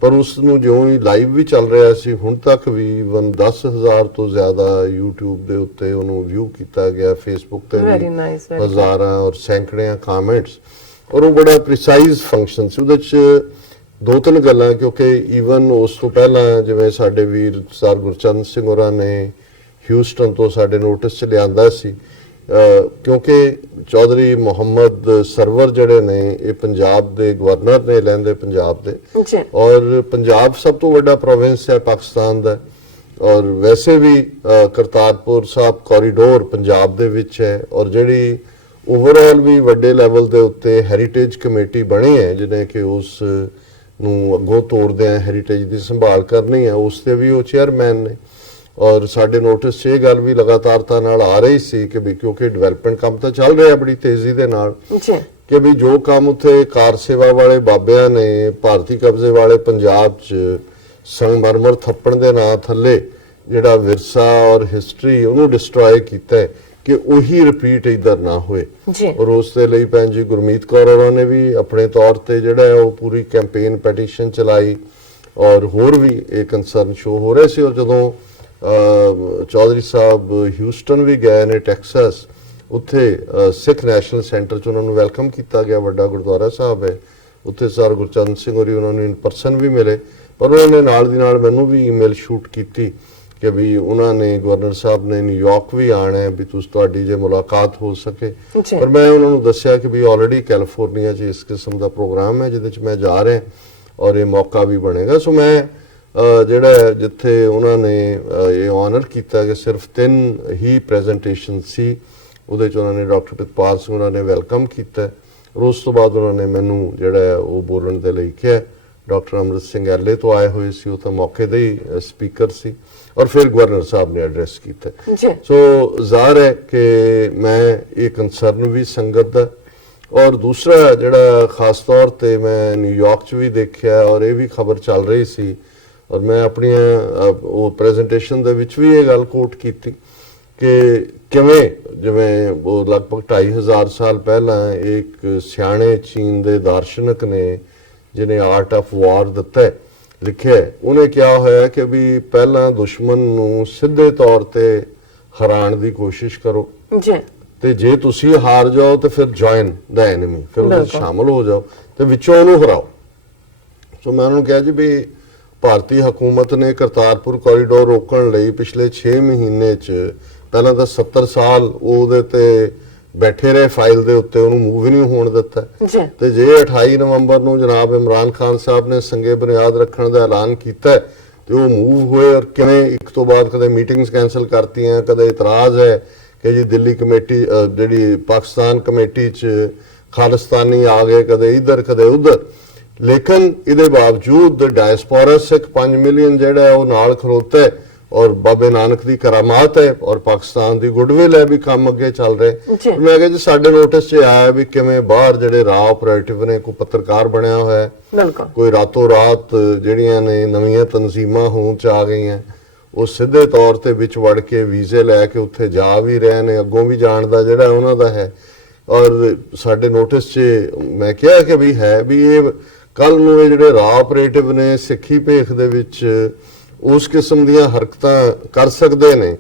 ਪਰ ਉਸ ਨੂੰ ਜਿਉਂ ਹੀ ਲਾਈਵ ਵੀ ਚੱਲ ਰਿਹਾ ਸੀ ਹੁਣ ਤੱਕ ਵੀ 10,000 ਤੋਂ ਜ਼ਿਆਦਾ YouTube ਦੇ ਉੱਤੇ ਉਹਨੂੰ ਵਿਊ ਕੀਤਾ ਗਿਆ, Facebook ਤੇ Very ਵੀ nice, very ਹਜ਼ਾਰਾਂ ਔਰ ਸੈਂਕੜਿਆਂ ਕਮੈਂਟਸ, ਔਰ ਉਹ ਬੜਾ ਪ੍ਰੀਸਾਈਜ਼ ਫੰਕਸ਼ਨ ਸੀ ਉਹਦੇ ਚ। ਦੋ ਤਿੰਨ ਗੱਲਾਂ, ਕਿਉਂਕਿ ਈਵਨ ਉਸ ਤੋਂ ਪਹਿਲਾਂ ਜਿਵੇਂ ਸਾਡੇ ਵੀਰ ਸਰ ਗੁਰਚਰਨ ਸਿੰਘ ਹੋਰਾਂ ਨੇ ਹਿਊਸਟਨ ਤੋਂ ਸਾਡੇ ਨੋਟਿਸ 'ਚ ਲਿਆਂਦਾ ਸੀ, ਕਿਉਂਕਿ ਚੌਧਰੀ ਮੁਹੰਮਦ ਸਰਵਰ ਜਿਹੜੇ ਨੇ ਇਹ ਪੰਜਾਬ ਦੇ ਗਵਰਨਰ ਨੇ ਲਹਿੰਦੇ ਪੰਜਾਬ ਦੇ, ਜੀ ਔਰ ਪੰਜਾਬ ਸਭ ਤੋਂ ਵੱਡਾ ਪ੍ਰੋਵਿੰਸ ਹੈ ਪਾਕਿਸਤਾਨ ਦਾ, ਔਰ ਵੈਸੇ ਵੀ ਕਰਤਾਰਪੁਰ ਸਾਹਿਬ ਕੋਰੀਡੋਰ ਪੰਜਾਬ ਦੇ ਵਿੱਚ ਹੈ, ਔਰ ਜਿਹੜੀ ਓਵਰਆਲ ਵੀ ਵੱਡੇ ਲੈਵਲ ਦੇ ਉੱਤੇ ਹੈਰੀਟੇਜ ਕਮੇਟੀ ਬਣੀ ਹੈ ਜਿਹਨੇ ਕਿ ਉਸ ਨੂੰ ਅੱਗੋਂ ਤੋਰਦੇ ਆ ਹੈਰੀਟੇਜ ਦੀ ਸੰਭਾਲ ਕਰਨੀ ਹੈ, ਉਸ ਦੇ ਵੀ ਉਹ ਚੇਅਰਮੈਨ ਨੇ। ਔਰ ਸਾਡੇ ਨੋਟਿਸ 'ਚ ਇਹ ਗੱਲ ਵੀ ਲਗਾਤਾਰਤਾ ਨਾਲ ਆ ਰਹੀ ਸੀ ਕਿ ਵੀ ਕਿਉਂਕਿ ਡਿਵੈਲਪਮੈਂਟ ਕੰਮ ਤਾਂ ਚੱਲ ਰਿਹਾ ਬੜੀ ਤੇਜ਼ੀ ਦੇ ਨਾਲ, ਜੀ ਕਿ ਵੀ ਜੋ ਕੰਮ ਉੱਥੇ ਕਾਰ ਸੇਵਾ ਵਾਲੇ ਬਾਬਿਆਂ ਨੇ ਭਾਰਤੀ ਕਬਜ਼ੇ ਵਾਲੇ ਪੰਜਾਬ 'ਚ ਸੰਗਮਰਮਰ ਥੱਪਣ ਦੇ ਨਾਂ ਥੱਲੇ ਜਿਹੜਾ ਵਿਰਸਾ ਔਰ ਹਿਸਟਰੀ ਉਹਨੂੰ ਡਿਸਟਰੋਏ ਕੀਤਾ ਹੈ, ਕਿ ਉਹੀ ਰਿਪੀਟ ਇੱਧਰ ਨਾ ਹੋਏ। ਜੀ ਔਰ ਉਸ ਦੇ ਲਈ ਭੈਣ ਜੀ ਗੁਰਮੀਤ ਕੌਰ ਹੋਰਾਂ ਨੇ ਵੀ ਆਪਣੇ ਤੌਰ ਤੇ ਜਿਹੜਾ ਹੈ ਉਹ ਪੂਰੀ ਕੈਂਪੇਨ ਪੈਟੀਸ਼ਨ ਚਲਾਈ, ਔਰ ਹੋਰ ਵੀ ਇਹ ਕੰਸਰਨ ਸ਼ੋ ਹੋ ਰਹੇ ਸੀ। ਔਰ ਜਦੋਂ ਚੌਧਰੀ ਸਾਹਿਬ ਹਿਊਸਟਨ ਵੀ ਗਏ ਨੇ ਟੈਕਸਸ, ਉੱਥੇ ਸਿੱਖ ਨੈਸ਼ਨਲ ਸੈਂਟਰ 'ਚ ਉਹਨਾਂ ਨੂੰ ਵੈਲਕਮ ਕੀਤਾ ਗਿਆ, ਵੱਡਾ ਗੁਰਦੁਆਰਾ ਸਾਹਿਬ ਹੈ ਉੱਥੇ। ਸਰ ਗੁਰਚਰਨ ਸਿੰਘ ਹੋਰੀ ਉਹਨਾਂ ਨੂੰ ਇਨ ਪਰਸਨ ਵੀ ਮਿਲੇ, ਪਰ ਉਹਨਾਂ ਨੇ ਨਾਲ ਦੀ ਨਾਲ ਮੈਨੂੰ ਵੀ ਈਮੇਲ ਸ਼ੂਟ ਕੀਤੀ ਕਿ ਵੀ ਉਹਨਾਂ ਨੇ ਗਵਰਨਰ ਸਾਹਿਬ ਨੇ ਨਿਊਯਾਰਕ ਵੀ ਆਣਾ ਹੈ, ਵੀ ਤੁਹਾਡੀ ਜੇ ਮੁਲਾਕਾਤ ਹੋ ਸਕੇ। ਪਰ ਮੈਂ ਉਹਨਾਂ ਨੂੰ ਦੱਸਿਆ ਕਿ ਵੀ ਆਲਰੇਡੀ ਕੈਲੀਫੋਰਨੀਆ 'ਚ ਇਸ ਕਿਸਮ ਦਾ ਪ੍ਰੋਗਰਾਮ ਹੈ ਜਿਹਦੇ 'ਚ ਮੈਂ ਜਾ ਰਿਹਾ ਔਰ ਇਹ ਮੌਕਾ ਵੀ ਬਣੇਗਾ। ਸੋ ਮੈਂ ਜਿਹੜਾ ਜਿੱਥੇ ਉਹਨਾਂ ਨੇ ਇਹ ਆਨਰ ਕੀਤਾ ਕਿ ਸਿਰਫ 3 ਹੀ ਪ੍ਰੈਜੈਂਟੇਸ਼ਨ ਸੀ, ਉਹਦੇ 'ਚ ਉਹਨਾਂ ਨੇ ਡਾਕਟਰ ਪ੍ਰਿਤਪਾਲ ਸਿੰਘ ਉਹਨਾਂ ਨੇ ਵੈਲਕਮ ਕੀਤਾ, ਔਰ ਉਸ ਤੋਂ ਬਾਅਦ ਉਹਨਾਂ ਨੇ ਮੈਨੂੰ ਜਿਹੜਾ ਉਹ ਬੋਲਣ ਦੇ ਲਈ ਕਿਹਾ। ਡਾਕਟਰ ਅਮਰਿਤ ਸਿੰਘ ਐਲਏ ਤੋਂ ਆਏ ਹੋਏ ਸੀ, ਉਹ ਤਾਂ ਮੌਕੇ ਦੇ ਹੀ ਸਪੀਕਰ ਸੀ, ਔਰ ਫਿਰ ਗਵਰਨਰ ਸਾਹਿਬ ਨੇ ਐਡਰੈਸ ਕੀਤਾ। ਸੋ ਜ਼ਾਹਰ ਹੈ ਕਿ ਮੈਂ ਇਹ ਕੰਸਰਨ ਵੀ ਸੰਗਤ ਦਾ, ਔਰ ਦੂਸਰਾ ਜਿਹੜਾ ਖਾਸ ਤੌਰ ਤੇ ਮੈਂ ਨਿਊਯਾਰਕ 'ਚ ਵੀ ਦੇਖਿਆ ਔਰ ਇਹ ਵੀ ਖਬਰ ਚੱਲ ਰਹੀ ਸੀ, ਔਰ ਮੈਂ ਆਪਣੀਆਂ ਉਹ ਪ੍ਰੈਜੈਂਟੇਸ਼ਨ ਦੇ ਵਿੱਚ ਵੀ ਇਹ ਗੱਲ ਕੋਟ ਕੀਤੀ ਕਿ ਕਿਵੇਂ ਜਿਵੇਂ ਉਹ ਲਗਭਗ 2500 ਸਾਲ ਪਹਿਲਾਂ ਇੱਕ ਸਿਆਣੇ ਚੀਨ ਦੇ ਦਾਰਸ਼ਨਿਕ ਨੇ ਜਿਹਨੇ ਆਰਟ ਆਫ ਵਾਰ ਦਿੱਤਾ ਲਿਖਿਆ, ਉਹਨੇ ਕਿਹਾ ਹੋਇਆ ਕਿ ਵੀ ਪਹਿਲਾਂ ਦੁਸ਼ਮਣ ਨੂੰ ਸਿੱਧੇ ਤੌਰ ਤੇ ਹਰਾਉਣ ਦੀ ਕੋਸ਼ਿਸ਼ ਕਰੋ, ਤੇ ਜੇ ਤੁਸੀਂ ਹਾਰ ਜਾਓ ਤੇ ਫਿਰ ਜੁਆਇਨ ਦਾ ਐਨਮੀ, ਫਿਰ ਉਹਦੇ ਵਿੱਚ ਸ਼ਾਮਲ ਹੋ ਜਾਓ ਤੇ ਵਿੱਚੋਂ ਉਹਨੂੰ ਹਰਾਓ। ਸੋ ਮੈਂ ਉਹਨੂੰ ਕਿਹਾ ਜੀ ਵੀ ਭਾਰਤੀ ਹਕੂਮਤ ਨੇ ਕਰਤਾਰਪੁਰ ਕੋਰੀਡੋਰ ਰੋਕਣ ਲਈ ਪਿਛਲੇ 6 ਮਹੀਨੇ 'ਚ ਪਹਿਲਾਂ ਤਾਂ 70 ਸਾਲ ਉਹਦੇ ਤੇ ਬੈਠੇ ਰਹੇ ਫਾਈਲ ਦੇ ਉੱਤੇ, ਉਹਨੂੰ ਮੂਵ ਹੀ ਨਹੀਂ ਹੋਣ ਦਿੱਤਾ। ਤੇ ਜੇ 28 ਨਵੰਬਰ ਨੂੰ ਜਨਾਬ ਇਮਰਾਨ ਖਾਨ ਸਾਹਿਬ ਨੇ ਸੰਗੇ ਬੁਨਿਆਦ ਰੱਖਣ ਦਾ ਐਲਾਨ ਕੀਤਾ ਤੇ ਉਹ ਮੂਵ ਹੋਏ, ਔਰ ਕਿਵੇਂ ਇੱਕ ਤੋਂ ਬਾਅਦ ਕਦੇ ਮੀਟਿੰਗਸ ਕੈਂਸਲ ਕਰਤੀਆਂ, ਕਦੇ ਇਤਰਾਜ਼ ਹੈ ਕਿ ਜੀ ਦਿੱਲੀ ਕਮੇਟੀ ਜਿਹੜੀ ਪਾਕਿਸਤਾਨ ਕਮੇਟੀ 'ਚ ਖਾਲਿਸਤਾਨੀ ਆ ਗਏ, ਕਦੇ ਇੱਧਰ ਕਦੇ ਉੱਧਰ। ਲੇਕਿਨ ਇਹਦੇ ਬਾਵਜੂਦ ਡਾਇਸਪੋਰਾ ਸਿੱਖ 5 ਮਿਲੀਅਨ ਜਿਹੜਾ ਉਹ ਨਾਲ ਖਲੋਤਾ ਹੈ, ਔਰ ਬਾਬੇ ਨਾਨਕ ਦੀ ਕਰਾਮਾਤ ਹੈ, ਔਰ ਪਾਕਿਸਤਾਨ ਦੀ ਗੁੱਡਵਿਲ ਹੈ ਵੀ ਕੰਮ ਅੱਗੇ ਚੱਲ ਰਿਹਾ। ਮੈਂ ਕਿਹਾ ਜੀ ਸਾਡੇ ਨੋਟਿਸ 'ਚ ਆਇਆ ਵੀ ਕਿਵੇਂ ਬਾਹਰ ਜਿਹੜੇ ਰਾਹ ਆਪਰੇਟਿਵ ਨੇ, ਕੋਈ ਪੱਤਰਕਾਰ ਬਣਿਆ ਹੋਇਆ, ਕੋਈ ਰਾਤੋਂ ਰਾਤ ਜਿਹੜੀਆਂ ਨੇ ਨਵੀਆਂ ਤਨਜ਼ੀਮਾਂ ਹੋਂਦ 'ਚ ਆ ਗਈਆਂ, ਉਹ ਸਿੱਧੇ ਤੌਰ ਤੇ ਵਿੱਚ ਵੜ ਕੇ ਵੀਜ਼ੇ ਲੈ ਕੇ ਉੱਥੇ ਜਾ ਵੀ ਰਹੇ ਨੇ, ਅੱਗੋਂ ਵੀ ਜਾਣ ਦਾ ਜਿਹੜਾ ਉਹਨਾਂ ਦਾ ਹੈ। ਔਰ ਸਾਡੇ ਨੋਟਿਸ 'ਚ ਮੈਂ ਕਿਹਾ ਕਿ ਵੀ ਹੈ ਵੀ ਇਹ ਕੱਲ ਨੂੰ ਇਹ ਜਿਹੜੇ ਰਾਹ ਆਪਰੇਟਿਵ ਨੇ ਸਿੱਖੀ ਭੇਖ ਦੇ ਵਿੱਚ ਉਸ ਕਿਸਮ ਦੀਆਂ ਹਰਕਤਾਂ ਕਰ ਸਕਦੇ ਨੇ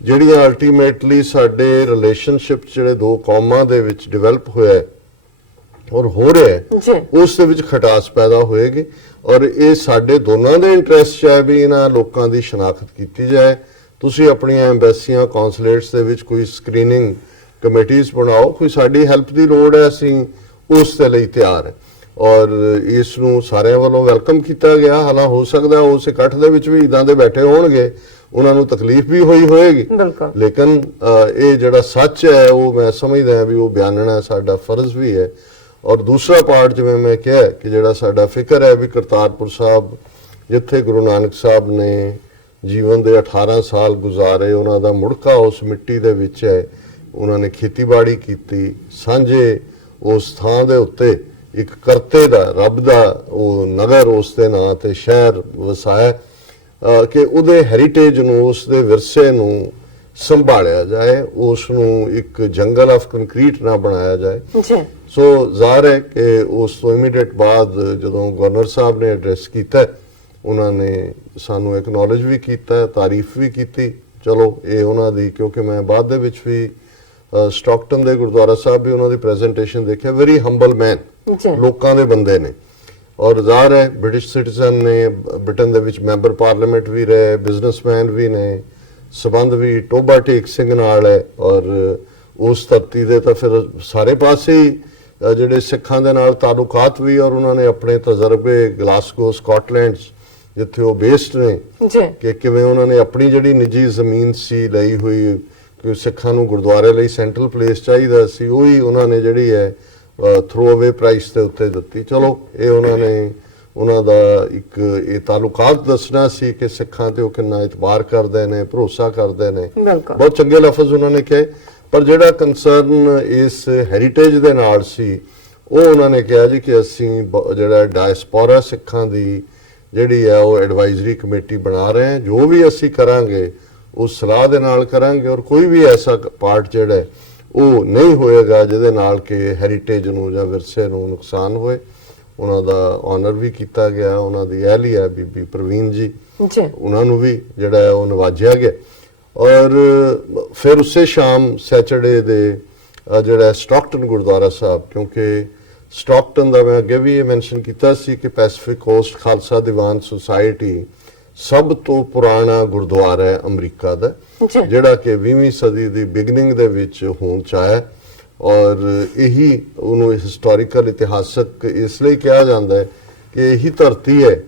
ਜਿਹੜੀਆਂ ਅਲਟੀਮੇਟਲੀ ਸਾਡੇ ਰਿਲੇਸ਼ਨਸ਼ਿਪ ਜਿਹੜੇ ਦੋ ਕੌਮਾਂ ਦੇ ਵਿੱਚ ਡਿਵੈਲਪ ਹੋਇਆ ਹੈ ਔਰ ਹੋ ਰਿਹਾ ਹੈ, ਉਸ ਦੇ ਵਿੱਚ ਖਟਾਸ ਪੈਦਾ ਹੋਏਗੀ। ਔਰ ਇਹ ਸਾਡੇ ਦੋਨਾਂ ਦੇ ਇੰਟਰਸਟ 'ਚ ਹੈ ਵੀ ਇਹਨਾਂ ਲੋਕਾਂ ਦੀ ਸ਼ਨਾਖਤ ਕੀਤੀ ਜਾਏ। ਤੁਸੀਂ ਆਪਣੀਆਂ ਐਮਬੈਸੀਆਂ ਕੌਂਸੂਲੇਟਸ ਦੇ ਵਿੱਚ ਕੋਈ ਸਕਰੀਨਿੰਗ ਕਮੇਟੀਜ਼ ਬਣਾਓ, ਕੋਈ ਸਾਡੀ ਹੈਲਪ ਦੀ ਲੋੜ ਹੈ, ਅਸੀਂ ਉਸ ਦੇ ਲਈ ਤਿਆਰ ਹੈ। ਔਰ ਇਸ ਨੂੰ ਸਾਰਿਆਂ ਵੱਲੋਂ ਵੈਲਕਮ ਕੀਤਾ ਗਿਆ। ਹਾਲਾਂ ਹੋ ਸਕਦਾ ਉਸ ਇਕੱਠ ਦੇ ਵਿੱਚ ਵੀ ਇਦਾਂ ਦੇ ਬੈਠੇ ਹੋਣਗੇ, ਉਹਨਾਂ ਨੂੰ ਤਕਲੀਫ ਵੀ ਹੋਈ ਹੋਏਗੀ, ਲੇਕਿਨ ਇਹ ਜਿਹੜਾ ਸੱਚ ਹੈ ਉਹ ਮੈਂ ਸਮਝਦਾ ਹਾਂ ਵੀ ਉਹ ਬਿਆਨਣਾ ਸਾਡਾ ਫਰਜ਼ ਵੀ ਹੈ। ਔਰ ਦੂਸਰਾ ਪਾਰਟ ਜਿਵੇਂ ਮੈਂ ਕਿਹਾ ਕਿ ਜਿਹੜਾ ਸਾਡਾ ਫਿਕਰ ਹੈ ਵੀ ਕਰਤਾਰਪੁਰ ਸਾਹਿਬ ਜਿੱਥੇ ਗੁਰੂ ਨਾਨਕ ਸਾਹਿਬ ਨੇ ਜੀਵਨ ਦੇ 18 ਸਾਲ ਗੁਜ਼ਾਰੇ, ਉਹਨਾਂ ਦਾ ਮੁੜਕਾ ਉਸ ਮਿੱਟੀ ਦੇ ਵਿੱਚ ਹੈ। ਉਹਨਾਂ ਨੇ ਖੇਤੀਬਾੜੀ ਕੀਤੀ, ਸਾਂਝੇ ਉਸ ਥਾਂ ਦੇ ਉੱਤੇ ਇੱਕ ਕਰਤੇ ਦਾ, ਰੱਬ ਦਾ ਉਹ ਨਗਰ ਉਸ ਦੇ ਨਾਂ ਤੇ ਸ਼ਹਿਰ ਵਸਾਇਆ ਕਿ ਉਹਦੇ ਹੈਰੀਟੇਜ ਨੂੰ, ਉਸ ਦੇ ਵਿਰਸੇ ਨੂੰ ਸੰਭਾਲਿਆ ਜਾਏ, ਉਸ ਨੂੰ ਇੱਕ ਜੰਗਲ ਆਫ ਕੰਕਰੀਟ ਨਾ ਬਣਾਇਆ ਜਾਏ। ਜੀ ਸੋ ਜ਼ਾਹਰ ਹੈ ਕਿ ਉਸ ਤੋਂ ਇਮੀਡੀਏਟ ਬਾਅਦ ਜਦੋਂ ਗਵਰਨਰ ਸਾਹਿਬ ਨੇ ਐਡਰੈਸ ਕੀਤਾ, ਉਹਨਾਂ ਨੇ ਸਾਨੂੰ ਐਕਨੋਲਜ ਵੀ ਕੀਤਾ, ਤਾਰੀਫ ਵੀ ਕੀਤੀ। ਚਲੋ ਇਹ ਉਹਨਾਂ ਦੀ, ਕਿਉਂਕਿ ਮੈਂ ਬਾਅਦ ਦੇ ਵਿੱਚ ਵੀ ਸਟਾਕਟਨ ਦੇ ਗੁਰਦੁਆਰਾ ਸਾਹਿਬ ਵੀ ਉਹਨਾਂ ਦੀ ਪ੍ਰੈਜੈਂਟੇਸ਼ਨ ਦੇਖਿਆ, ਵੈਰੀ ਹੰਬਲ ਮੈਨ, ਜੀ ਲੋਕਾਂ ਦੇ ਬੰਦੇ ਨੇ। ਔਰ ਜ਼ਾਹਰ ਹੈ ਬ੍ਰਿਟਿਸ਼ ਸਿਟੀਜ਼ਨ ਨੇ, ਬ੍ਰਿਟਨ ਦੇ ਵਿੱਚ ਮੈਂਬਰ ਪਾਰਲੀਮੈਂਟ ਵੀ ਰਹੇ, ਬਿਜ਼ਨਸਮੈਨ ਵੀ ਨੇ, ਸਬੰਧ ਵੀ ਟੋਬਾ ਟੇਕ ਸਿੰਘ ਨਾਲ ਹੈ। ਔਰ ਉਸ ਧਰਤੀ ਦੇ ਤਾਂ ਫਿਰ ਸਾਰੇ ਪਾਸੇ ਹੀ ਜਿਹੜੇ ਸਿੱਖਾਂ ਦੇ ਨਾਲ ਤਾਲੁਕਾਤ ਵੀ, ਔਰ ਉਹਨਾਂ ਨੇ ਆਪਣੇ ਤਜਰਬੇ ਗਲਾਸਗੋ ਸਕਾਟਲੈਂਡ ਜਿੱਥੇ ਉਹ ਬੇਸਡ ਨੇ, ਜੀ ਕਿ ਕਿਵੇਂ ਉਹਨਾਂ ਨੇ ਆਪਣੀ ਜਿਹੜੀ ਨਿੱਜੀ ਜ਼ਮੀਨ ਸੀ ਲਈ ਹੋਈ, ਕਿ ਸਿੱਖਾਂ ਨੂੰ ਗੁਰਦੁਆਰੇ ਲਈ ਸੈਂਟਰਲ ਪਲੇਸ ਚਾਹੀਦਾ ਸੀ, ਉਹੀ ਉਹਨਾਂ ਨੇ ਜਿਹੜੀ ਹੈ ਥਰੋ ਅਵੇ ਪ੍ਰਾਈਸ ਦੇ ਉੱਤੇ ਦਿੱਤੀ। ਚਲੋ ਇਹ ਉਹਨਾਂ ਨੇ, ਉਹਨਾਂ ਦਾ ਇੱਕ ਇਹ ਤਾਲੁਕਾਤ ਦੱਸਣਾ ਸੀ ਕਿ ਸਿੱਖਾਂ ਤੇ ਉਹ ਕਿੰਨਾ ਇਤਬਾਰ ਕਰਦੇ ਨੇ, ਭਰੋਸਾ ਕਰਦੇ ਨੇ। ਬਿਲਕੁਲ ਬਹੁਤ ਚੰਗੇ ਲਫ਼ਜ਼ ਉਹਨਾਂ ਨੇ ਕਹੇ। ਪਰ ਜਿਹੜਾ ਕੰਸਰਨ ਇਸ ਹੈਰੀਟੇਜ ਦੇ ਨਾਲ ਸੀ, ਉਹ ਉਹਨਾਂ ਨੇ ਕਿਹਾ ਜੀ ਕਿ ਅਸੀਂ ਜਿਹੜਾ ਡਾਇਸਪੋਰਾ ਸਿੱਖਾਂ ਦੀ ਜਿਹੜੀ ਹੈ ਉਹ ਐਡਵਾਈਜ਼ਰੀ ਕਮੇਟੀ ਬਣਾ ਰਹੇ ਹਾਂ, ਜੋ ਵੀ ਅਸੀਂ ਕਰਾਂਗੇ ਉਸ ਸਲਾਹ ਦੇ ਨਾਲ ਕਰਾਂਗੇ, ਔਰ ਕੋਈ ਵੀ ਐਸਾ ਪਾਰਟ ਜਿਹੜਾ ਹੈ ਉਹ ਨਹੀਂ ਹੋਏਗਾ ਜਿਹਦੇ ਨਾਲ ਕਿ ਹੈਰੀਟੇਜ ਨੂੰ ਜਾਂ ਵਿਰਸੇ ਨੂੰ ਨੁਕਸਾਨ ਹੋਏ। ਉਹਨਾਂ ਦਾ ਆਨਰ ਵੀ ਕੀਤਾ ਗਿਆ, ਉਹਨਾਂ ਦੀ ਅਹਿਲੀ ਹੈ ਬੀਬੀ ਪ੍ਰਵੀਨ ਜੀ, ਜੀ ਉਹਨਾਂ ਨੂੰ ਵੀ ਜਿਹੜਾ ਹੈ ਉਹ ਨਵਾਜਿਆ ਗਿਆ। ਔਰ ਫਿਰ ਉਸੇ ਸ਼ਾਮ ਸੈਚਰਡੇ ਦੇ ਜਿਹੜਾ ਸਟਾਕਟਨ ਗੁਰਦੁਆਰਾ ਸਾਹਿਬ, ਕਿਉਂਕਿ ਸਟਾਕਟਨ ਦਾ ਮੈਂ ਅੱਗੇ ਵੀ ਇਹ ਮੈਂਸ਼ਨ ਕੀਤਾ ਸੀ ਕਿ Pacific cost Khalsa Diwan society ਸਭ ਤੋਂ ਪੁਰਾਣਾ ਗੁਰਦੁਆਰਾ ਹੈ ਅਮਰੀਕਾ ਦਾ, ਜਿਹੜਾ ਕਿ 20ਵੀਂ ਸਦੀ ਦੀ ਬਿਗਨਿੰਗ ਦੇ ਵਿੱਚ ਹੋਂਦ ਚ ਆਇਆ। ਔਰ ਇਹੀ ਉਹਨੂੰ ਹਿਸਟੋਰੀਕਲ ਇਤਿਹਾਸਕ ਇਸ ਲਈ ਕਿਹਾ ਜਾਂਦਾ ਹੈ ਕਿ ਇਹੀ ਧਰਤੀ ਹੈ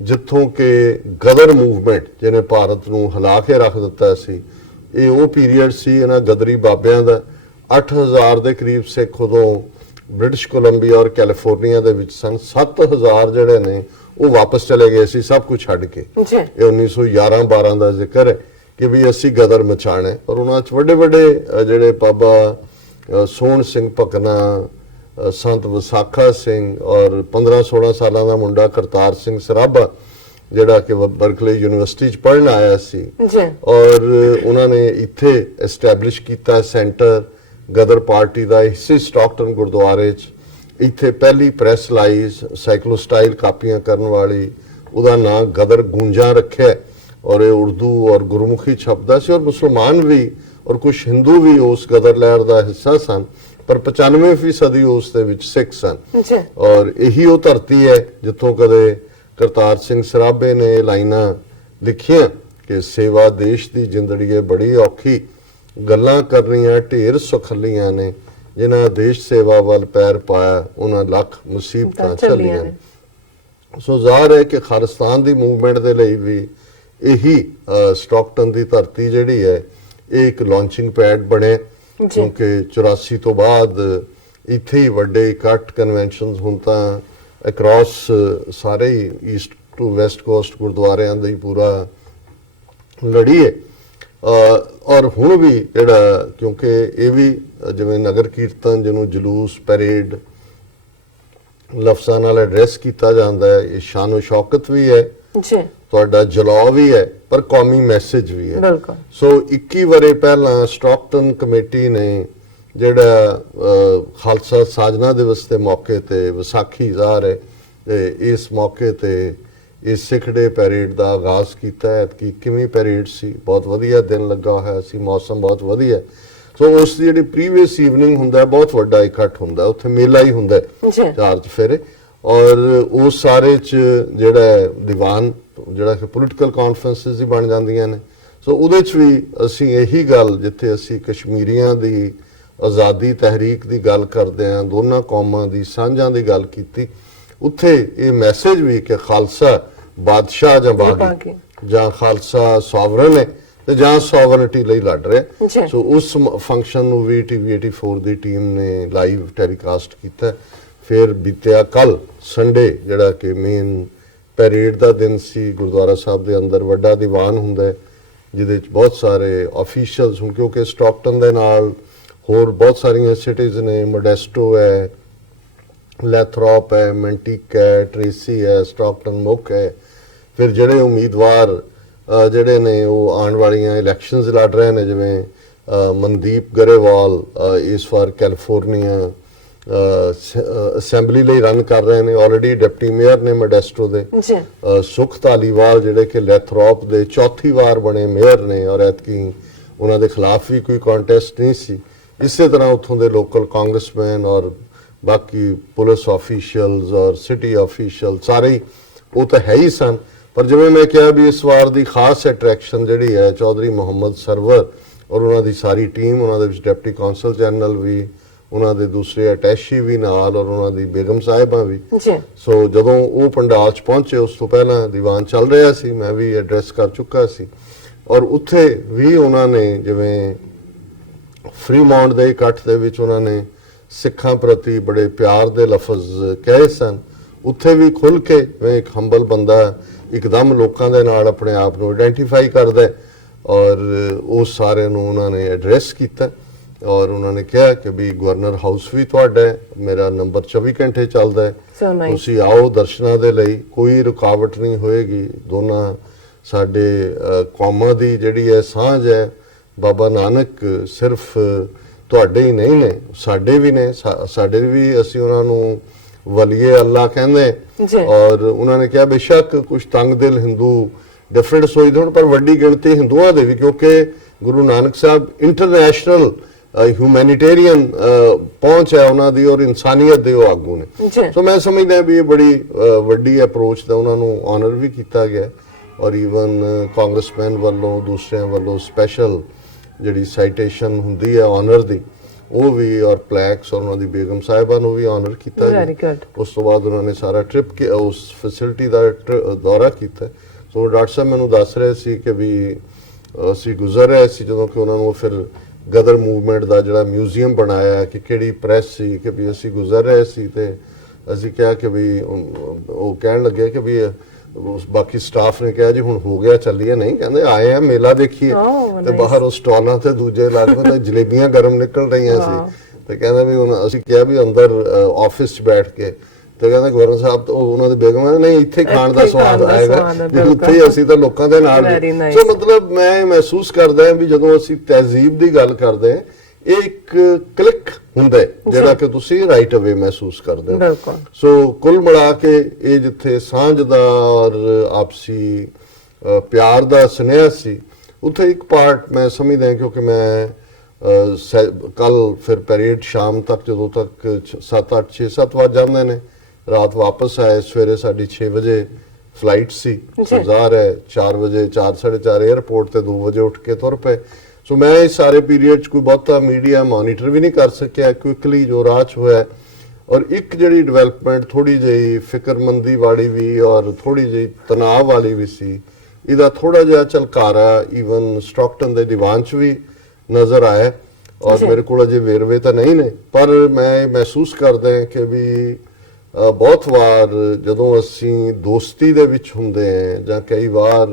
ਜਿੱਥੋਂ ਕਿ ਗਦਰ ਮੂਵਮੈਂਟ ਜਿਹਨੇ ਭਾਰਤ ਨੂੰ ਹਿਲਾ ਕੇ ਰੱਖ ਦਿੱਤਾ ਸੀ, ਇਹ ਉਹ ਪੀਰੀਅਡ ਸੀ ਇਹਨਾਂ ਗਦਰੀ ਬਾਬਿਆਂ ਦਾ। 8000 ਦੇ ਕਰੀਬ ਸਿੱਖ ਉਦੋਂ ਬ੍ਰਿਟਿਸ਼ ਕੋਲੰਬੀਆ ਔਰ ਕੈਲੀਫੋਰਨੀਆ ਦੇ ਵਿੱਚ ਸਨ। 7000 ਜਿਹੜੇ ਨੇ ਉਹ ਵਾਪਸ ਚਲੇ ਗਏ ਸੀ ਸਭ ਕੁਝ ਛੱਡ ਕੇ। ਇਹ 1911-12 ਦਾ ਜ਼ਿਕਰ ਹੈ ਕਿ ਵੀ ਅਸੀਂ ਗਦਰ ਮਚਾਣਾ। ਔਰ ਉਹਨਾਂ 'ਚ ਵੱਡੇ ਵੱਡੇ ਜਿਹੜੇ ਬਾਬਾ ਸੋਹਣ ਸਿੰਘ ਭਕਨਾ, ਸੰਤ ਵਿਸਾਖਾ ਸਿੰਘ, ਔਰ 15-16 ਸਾਲਾਂ ਦਾ ਮੁੰਡਾ ਕਰਤਾਰ ਸਿੰਘ ਸਰਾਭਾ ਜਿਹੜਾ ਕਿ ਬਰਕਲੇ ਯੂਨੀਵਰਸਿਟੀ 'ਚ ਪੜ੍ਹਨ ਆਇਆ ਸੀ, ਔਰ ਉਹਨਾਂ ਨੇ ਇੱਥੇ ਐਸਟੈਬਲਿਸ਼ ਕੀਤਾ ਸੈਂਟਰ ਗਦਰ ਪਾਰਟੀ ਦਾ ਇਸੇ ਸਟਾਕਟਨ ਗੁਰਦੁਆਰੇ 'ਚ। ਇੱਥੇ ਪਹਿਲੀ ਪ੍ਰੈਸ ਲਾਈ ਸਾਈਕਲੋਸਟਾਈਲ ਕਾਪੀਆਂ ਕਰਨ ਵਾਲੀ, ਉਹਦਾ ਨਾਂ ਗਦਰ ਗੂੰਜਾਂ ਰੱਖਿਆ, ਔਰ ਇਹ ਉਰਦੂ ਔਰ ਗੁਰਮੁਖੀ ਛਪਦਾ ਸੀ। ਔਰ ਮੁਸਲਮਾਨ ਵੀ ਔਰ ਕੁਝ ਹਿੰਦੂ ਵੀ ਉਸ ਗਦਰ ਲਹਿਰ ਦਾ ਹਿੱਸਾ ਸਨ, ਪਰ 95% ਉਸ ਦੇ ਵਿੱਚ ਸਿੱਖ ਸਨ। ਔਰ ਇਹੀ ਉਹ ਧਰਤੀ ਹੈ ਜਿੱਥੋਂ ਕਦੇ ਕਰਤਾਰ ਸਿੰਘ ਸਰਾਭੇ ਨੇ ਲਾਈਨਾਂ ਲਿਖੀਆਂ ਕਿ ਸੇਵਾ ਦੇਸ਼ ਦੀ ਜ਼ਿੰਦੜੀ ਬੜੀ ਔਖੀ, ਗੱਲਾਂ ਕਰਨੀਆਂ ਢੇਰ ਸੁਖਲੀਆਂ ਨੇ, ਜਿਨ੍ਹਾਂ ਦੇਸ਼ ਸੇਵਾ ਵੱਲ ਪੈਰ ਪਾਇਆ ਉਹਨਾਂ ਲੱਖ ਮੁਸੀਬਤਾਂ ਝੱਲੀਆਂ। ਸੋ ਜ਼ਾਹਰ ਹੈ ਕਿ ਖਾਲਿਸਤਾਨ ਦੀ ਮੂਵਮੈਂਟ ਦੇ ਲਈ ਵੀ ਇਹੀ ਸਟਾਕਟਨ ਦੀ ਧਰਤੀ ਜਿਹੜੀ ਹੈ ਇਹ ਇੱਕ ਲਾਂਚਿੰਗ ਪੈਡ ਬਣੇ, ਕਿਉਂਕਿ 84 ਤੋਂ ਬਾਅਦ ਇੱਥੇ ਹੀ ਵੱਡੇ ਇਕੱਠ ਕਨਵੈਨਸ਼ਨਸ ਹੁਣ ਤਾਂ ਅਕ੍ਰੋਸ ਸਾਰੇ ਹੀ ਈਸਟ ਟੂ ਵੈਸਟ ਕੋਸਟ ਗੁਰਦੁਆਰਿਆਂ ਦਾ ਹੀ ਪੂਰਾ ਲੜੀ ਹੈ। ਔਰ ਹੁਣ ਵੀ ਜਿਹੜਾ, ਕਿਉਂਕਿ ਇਹ ਵੀ ਜਿਵੇਂ ਨਗਰ ਕੀਰਤਨ ਜਿਹਨੂੰ ਜਲੂਸ ਪੈਰੇਡ ਲਫ਼ਜ਼ਾਂ ਨਾਲ ਐਡਰੈਸ ਕੀਤਾ ਜਾਂਦਾ ਹੈ, ਇਹ ਸ਼ਾਨੋ ਸ਼ੌਕਤ ਵੀ ਹੈ, ਤੁਹਾਡਾ ਜਲਾਅ ਵੀ ਹੈ, ਪਰ ਕੌਮੀ ਮੈਸੇਜ ਵੀ ਹੈ। ਸੋ 21 ਵਰੇ ਪਹਿਲਾਂ ਸਟਾਕਟਨ ਕਮੇਟੀ ਨੇ ਜਿਹੜਾ ਖਾਲਸਾ ਸਾਜਨਾ ਦਿਵਸ ਦੇ ਮੌਕੇ ਤੇ ਵਿਸਾਖੀ ਜ਼ਾਹਰ ਹੈ ਤੇ ਇਸ ਮੌਕੇ ਤੇ ਇਸ ਸਿੱਖ ਡੇ ਪੈਰੇਡ ਦਾ ਆਗਾਜ਼ ਕੀਤਾ ਹੈ। ਕਿ ਕਿਵੇਂ ਪੈਰੇਡ ਸੀ, ਬਹੁਤ ਵਧੀਆ ਦਿਨ ਲੱਗਾ ਹੋਇਆ ਸੀ, ਮੌਸਮ ਬਹੁਤ ਵਧੀਆ। ਸੋ ਉਸ ਦੀ ਜਿਹੜੀ ਪ੍ਰੀਵੀਅਸ ਈਵਨਿੰਗ ਹੁੰਦਾ ਬਹੁਤ ਵੱਡਾ ਇਕੱਠ ਹੁੰਦਾ, ਉੱਥੇ ਮੇਲਾ ਹੀ ਹੁੰਦਾ ਚਾਰ ਚਫੇਰੇ। ਔਰ ਉਸ ਸਾਰੇ 'ਚ ਜਿਹੜਾ ਦੀਵਾਨ ਜਿਹੜਾ ਕਿ ਪੋਲੀਟੀਕਲ ਕਾਨਫਰੰਸਿਸ ਹੀ ਬਣ ਜਾਂਦੀਆਂ ਨੇ। ਸੋ ਉਹਦੇ 'ਚ ਵੀ ਅਸੀਂ ਇਹੀ ਗੱਲ, ਜਿੱਥੇ ਅਸੀਂ ਕਸ਼ਮੀਰੀਆਂ ਦੀ ਆਜ਼ਾਦੀ ਤਹਿਰੀਕ ਦੀ ਗੱਲ ਕਰਦੇ ਹਾਂ, ਦੋਨਾਂ ਕੌਮਾਂ ਦੀ ਸਾਂਝਾਂ ਦੀ ਗੱਲ ਕੀਤੀ, ਉੱਥੇ ਇਹ ਮੈਸੇਜ ਵੀ ਕਿ ਖਾਲਸਾ ਬਾਦਸ਼ਾਹ ਜਾਂ ਬਾਗੀ ਜਾਂ ਖਾਲਸਾ ਸੋਵਰਨ ਹੈ ਤੇ ਜਾਂ ਸੋਵਰਨਿਟੀ ਲਈ ਲੜ ਰਿਹਾ। ਸੋ ਉਸ ਫੰਕਸ਼ਨ ਨੂੰ ਵੀ TV 84 ਦੀ ਟੀਮ ਨੇ ਲਾਈਵ ਟੈਲੀਕਾਸਟ ਕੀਤਾ। ਫਿਰ ਬੀਤਿਆ ਕੱਲ ਸੰਡੇ ਜਿਹੜਾ ਕਿ ਮੇਨ ਪੈਰੇਡ ਦਾ ਦਿਨ ਸੀ, ਗੁਰਦੁਆਰਾ ਸਾਹਿਬ ਦੇ ਅੰਦਰ ਵੱਡਾ ਦੀਵਾਨ ਹੁੰਦਾ ਜਿਹਦੇ 'ਚ ਬਹੁਤ ਸਾਰੇ ਆਫੀਸ਼ੀਅਲਸ ਹੁਣ, ਕਿਉਂਕਿ ਸਟਾਕਟਨ ਦੇ ਨਾਲ ਹੋਰ ਬਹੁਤ ਸਾਰੀਆਂ ਸਿਟੀਜ਼ ਨੇ, ਮੋਡੈਸਟੋ ਹੈ, ਲੈਥਰੋਪ ਹੈ, ਮੈਂਟੀਕ ਹੈ, ਟ੍ਰੇਸੀ ਹੈ, ਸਟਾਕਟਨ ਮੁੱਖ ਹੈ। ਫਿਰ ਜਿਹੜੇ ਉਮੀਦਵਾਰ ਜਿਹੜੇ ਨੇ ਉਹ ਆਉਣ ਵਾਲੀਆਂ ਇਲੈਕਸ਼ਨਸ ਲੜ ਰਹੇ ਨੇ, ਜਿਵੇਂ ਮਨਦੀਪ ਗਰੇਵਾਲ ਇਸ ਵਾਰ ਕੈਲੀਫੋਰਨੀਆ ਅਸੈਂਬਲੀ ਲਈ ਰਨ ਕਰ ਰਹੇ ਨੇ, ਆਲਰੇਡੀ ਡਿਪਟੀ ਮੇਅਰ ਨੇ ਮੋਡੈਸਟੋ ਦੇ। ਸੁਖ ਧਾਲੀਵਾਲ ਜਿਹੜੇ ਕਿ ਲੈਥਰੋਪ ਦੇ ਚੌਥੀ ਵਾਰ ਬਣੇ ਮੇਅਰ ਨੇ, ਔਰ ਐਤਕੀ ਉਹਨਾਂ ਦੇ ਖਿਲਾਫ ਵੀ ਕੋਈ ਕੰਟੈਸਟ ਨਹੀਂ ਸੀ। ਇਸੇ ਤਰ੍ਹਾਂ ਉੱਥੋਂ ਦੇ ਲੋਕਲ ਕਾਂਗਰਸਮੈਨ ਔਰ ਬਾਕੀ ਪੁਲਿਸ ਆਫੀਸ਼ੀਅਲਸ ਔਰ ਸਿਟੀ ਆਫੀਸ਼ੀਅਲ ਸਾਰੇ ਹੀ ਉਹ ਤਾਂ ਹੈ ਹੀ ਸਨ। ਪਰ ਜਿਵੇਂ ਮੈਂ ਕਿਹਾ ਵੀ ਇਸ ਵਾਰ ਦੀ ਖਾਸ ਅਟਰੈਕਸ਼ਨ ਜਿਹੜੀ ਹੈ ਚੌਧਰੀ ਮੁਹੰਮਦ ਸਰਵਰ ਔਰ ਉਹਨਾਂ ਦੀ ਸਾਰੀ ਟੀਮ, ਉਹਨਾਂ ਦੇ ਵਿੱਚ ਡਿਪਟੀ ਕੌਂਸਲ ਜਨਰਲ ਵੀ, ਉਹਨਾਂ ਦੇ ਦੂਸਰੇ ਅਟੈਸ਼ੀ ਵੀ ਨਾਲ, ਔਰ ਉਹਨਾਂ ਦੀ ਬੇਗਮ ਸਾਹਿਬਾਂ ਵੀ। ਸੋ ਜਦੋਂ ਉਹ ਪੰਡਾਲ 'ਚ ਪਹੁੰਚੇ ਉਸ ਤੋਂ ਪਹਿਲਾਂ ਦੀਵਾਨ ਚੱਲ ਰਿਹਾ ਸੀ, ਮੈਂ ਵੀ ਐਡਰੈਸ ਕਰ ਚੁੱਕਾ ਸੀ, ਔਰ ਉੱਥੇ ਵੀ ਉਹਨਾਂ ਨੇ ਜਿਵੇਂ ਫਰੀਮਾਉਂਟ ਦੇ ਇਕੱਠ ਦੇ ਵਿੱਚ ਉਹਨਾਂ ਨੇ ਸਿੱਖਾਂ ਪ੍ਰਤੀ ਬੜੇ ਪਿਆਰ ਦੇ ਲਫ਼ਜ਼ ਕਹੇ ਸਨ। ਉੱਥੇ ਵੀ ਖੁੱਲ੍ਹ ਕੇ, ਜਿਵੇਂ ਇੱਕ ਹੰਬਲ ਬੰਦਾ ਇੱਕਦਮ ਲੋਕਾਂ ਦੇ ਨਾਲ ਆਪਣੇ ਆਪ ਨੂੰ ਆਇਡੈਂਟੀਫਾਈ ਕਰਦਾ, ਔਰ ਉਹ ਸਾਰਿਆਂ ਨੂੰ ਉਹਨਾਂ ਨੇ ਐਡਰੈਸ ਕੀਤਾ, ਔਰ ਉਹਨਾਂ ਨੇ ਕਿਹਾ ਕਿ ਵੀ ਗਵਰਨਰ ਹਾਊਸ ਵੀ ਤੁਹਾਡਾ ਹੈ, ਮੇਰਾ ਨੰਬਰ 24 ਘੰਟੇ ਚੱਲਦਾ ਹੈ, ਤੁਸੀਂ ਆਓ ਦਰਸ਼ਨਾਂ ਦੇ ਲਈ, ਕੋਈ ਰੁਕਾਵਟ ਨਹੀਂ ਹੋਏਗੀ। ਦੋਨਾਂ ਸਾਡੇ ਕੌਮਾਂ ਦੀ ਜਿਹੜੀ ਹੈ ਸਾਂਝ ਹੈ। ਬਾਬਾ ਨਾਨਕ ਸਿਰਫ ਤੁਹਾਡੇ ਹੀ ਨਹੀਂ ਨੇ, ਸਾਡੇ ਵੀ ਨੇ, ਸਾਡੇ ਵੀ ਅਸੀਂ ਉਹਨਾਂ ਨੂੰ ਵਲੀਏ ਅੱਲਾ ਕਹਿੰਦੇ। ਔਰ ਉਹਨਾਂ ਨੇ ਕਿਹਾ ਬੇਸ਼ੱਕ ਕੁਝ ਤੰਗ ਦਿਲ ਹਿੰਦੂ ਡਿਫਰੈਂਟ ਸੋਚਦੇ ਹੋਣ, ਪਰ ਵੱਡੀ ਗਿਣਤੀ ਹਿੰਦੂਆਂ ਦੇ ਵੀ, ਕਿਉਂਕਿ ਗੁਰੂ ਨਾਨਕ ਸਾਹਿਬ ਇੰਟਰਨੈਸ਼ਨਲ ਹਿਊਮੈਨਿਟੇਰੀਅਨ ਪਹੁੰਚ ਹੈ ਉਹਨਾਂ ਦੀ, ਔਰ ਇਨਸਾਨੀਅਤ ਦੇ ਉਹ ਆਗੂ ਨੇ। ਸੋ ਮੈਂ ਸਮਝਦਾ ਵੀ ਇਹ ਬੜੀ ਵੱਡੀ ਅਪਰੋਚ ਦਾ ਉਹਨਾਂ ਨੂੰ ਆਨਰ ਵੀ ਕੀਤਾ ਗਿਆ, ਔਰ ਈਵਨ ਕਾਂਗਰਸਮੈਨ ਵੱਲੋਂ ਦੂਸਰਿਆਂ ਵੱਲੋਂ ਸਪੈਸ਼ਲ ਜਿਹੜੀ ਸਾਈਟੇਸ਼ਨ ਹੁੰਦੀ ਹੈ ਆਨਰ ਦੀ ਉਹ ਵੀ, ਔਰ ਪਲੈਕਸ, ਔਰ ਉਹਨਾਂ ਦੀ ਬੇਗਮ ਸਾਹਿਬਾਂ ਨੂੰ ਵੀ ਆਨਰ ਕੀਤਾ ਗਿਆ। ਉਸ ਤੋਂ ਬਾਅਦ ਉਹਨਾਂ ਨੇ ਸਾਰਾ ਟ੍ਰਿਪ ਉਸ ਫੈਸਿਲਿਟੀ ਦਾ ਦੌਰਾ ਕੀਤਾ। ਸੋ ਡਾਕਟਰ ਸਾਹਿਬ ਮੈਨੂੰ ਦੱਸ ਰਹੇ ਸੀ ਕਿ ਵੀ ਅਸੀਂ ਗੁਜ਼ਰ ਰਹੇ ਸੀ ਜਦੋਂ ਕਿ ਉਹਨਾਂ ਨੂੰ ਫਿਰ ਗਦਰ ਮੂਵਮੈਂਟ ਦਾ ਜਿਹੜਾ ਮਿਊਜ਼ੀਅਮ ਬਣਾਇਆ ਕਿ ਕਿਹੜੀ ਪ੍ਰੈਸ ਸੀ, ਕਿ ਵੀ ਅਸੀਂ ਗੁਜ਼ਰ ਰਹੇ ਸੀ ਤੇ ਅਸੀਂ ਕਿਹਾ ਕਿ ਵੀ ਉਹ ਕਹਿਣ ਲੱਗੇ ਕਿ ਵੀ ਬਾਕੀ ਸਟਾਫ ਨੇ ਕਿਹਾ ਜੀ ਹੁਣ ਹੋ ਗਿਆ ਚੱਲੀਏ, ਨਹੀਂ ਕਹਿੰਦੇ ਆਏ ਆ ਮੇਲਾ ਦੇਖੀਏ। ਤੇ ਬਾਹਰ ਉਹ ਸਟਾਲਾਂ ਤੇ ਦੂਜੇ ਇਲਾਕੇ ਤੇ ਜਲੇਬੀਆਂ ਗਰਮ ਨਿਕਲ ਰਹੀਆਂ ਸੀ, ਤੇ ਕਹਿੰਦੇ ਵੀ ਹੁਣ ਅਸੀਂ ਕਿਹਾ ਵੀ ਅੰਦਰ ਆਫਿਸ 'ਚ ਬੈਠ ਕੇ, ਤੇ ਕਹਿੰਦੇ ਗਵਰਨਰ ਸਾਹਿਬ ਤੋਂ ਉਹਨਾਂ ਦੇ ਬੇਗਮ ਨਹੀਂ ਇੱਥੇ ਖਾਣ ਦਾ ਸਵਾਦ ਆਏਗਾ, ਉੱਥੇ ਹੀ ਅਸੀਂ ਤਾਂ ਲੋਕਾਂ ਦੇ ਨਾਲ। ਸੋ ਮਤਲਬ ਮੈਂ ਮਹਿਸੂਸ ਕਰਦਾ ਵੀ ਜਦੋਂ ਅਸੀਂ ਤਹਿਜ਼ੀਬ ਦੀ ਗੱਲ ਕਰਦੇ ਹਾਂ, ਇਹ ਇੱਕ ਕਲਿੱਕ ਹੁੰਦਾ ਜਿਹੜਾ ਕਿ ਤੁਸੀਂ ਰਾਈਟ ਅਵੇ ਮਹਿਸੂਸ ਕਰਦੇ ਹੋ। ਸੋ ਕੁੱਲ ਮਿਲਾ ਕੇ ਇਹ ਜਿੱਥੇ ਸਾਂਝ ਦਾ ਔਰ ਆਪਸੀ ਪਿਆਰ ਦਾ ਸੁਨੇਹਾ ਸੀ, ਉੱਥੇ ਇੱਕ ਪਾਰਟ ਮੈਂ ਸਮਝਦਾ ਕਿਉਂਕਿ ਮੈਂ ਕੱਲ ਫਿਰ ਪੈਰੇਡ ਸ਼ਾਮ ਤੱਕ ਜਦੋਂ ਤੱਕ 7-8 6-7 ਵਜ ਜਾਂਦੇ ਨੇ, ਰਾਤ ਵਾਪਸ ਆਏ, ਸਵੇਰੇ ਸਾਡੀ 6 ਵਜੇ ਫਲਾਈਟ ਸੀ, ਜ਼ਾਹਰ ਹੈ 4 ਵਜੇ 4-4:30 에ਅਰਪੋਰਟ ਤੇ 2 ਵਜੇ ਉੱਠ ਕੇ ਤੁਰ ਪਏ। ਸੋ ਮੈਂ ਇਸ ਸਾਰੇ ਪੀਰੀਅਡ 'ਚ ਕੋਈ ਬਹੁਤਾ ਮੀਡੀਆ ਮੋਨੀਟਰ ਵੀ ਨਹੀਂ ਕਰ ਸਕਿਆ, ਕੁਇਕਲੀ ਜੋ ਰਾਹ 'ਚ ਹੋਇਆ। ਔਰ ਇੱਕ ਜਿਹੜੀ ਡਿਵੈਲਪਮੈਂਟ ਥੋੜੀ ਜਿਹੀ ਫਿਕਰਮੰਦੀ ਵਾਲੀ ਵੀ ਔਰ ਥੋੜੀ ਜਿਹੀ ਤਣਾਅ ਵਾਲੀ ਵੀ ਸੀ, ਇਹਦਾ ਥੋੜਾ ਜਿਹਾ ਝਲਕਾਰਾ ਈਵਨ ਸਟਾਕਟਨ ਦੇ ਦੀਵਾਨ 'ਚ ਵੀ ਨਜ਼ਰ ਆਇਆ। ਔਰ ਮੇਰੇ ਕੋਲ ਅਜੇ ਵੇਰਵੇ ਤਾਂ ਨਹੀਂ ਨੇ, ਪਰ ਮੈਂ ਮਹਿਸੂਸ ਕਰਦਾ ਕਿ ਵੀ ਬਹੁਤ ਵਾਰ ਜਦੋਂ ਅਸੀਂ ਦੋਸਤੀ ਦੇ ਵਿੱਚ ਹੁੰਦੇ ਹਾਂ ਜਾਂ ਕਈ ਵਾਰ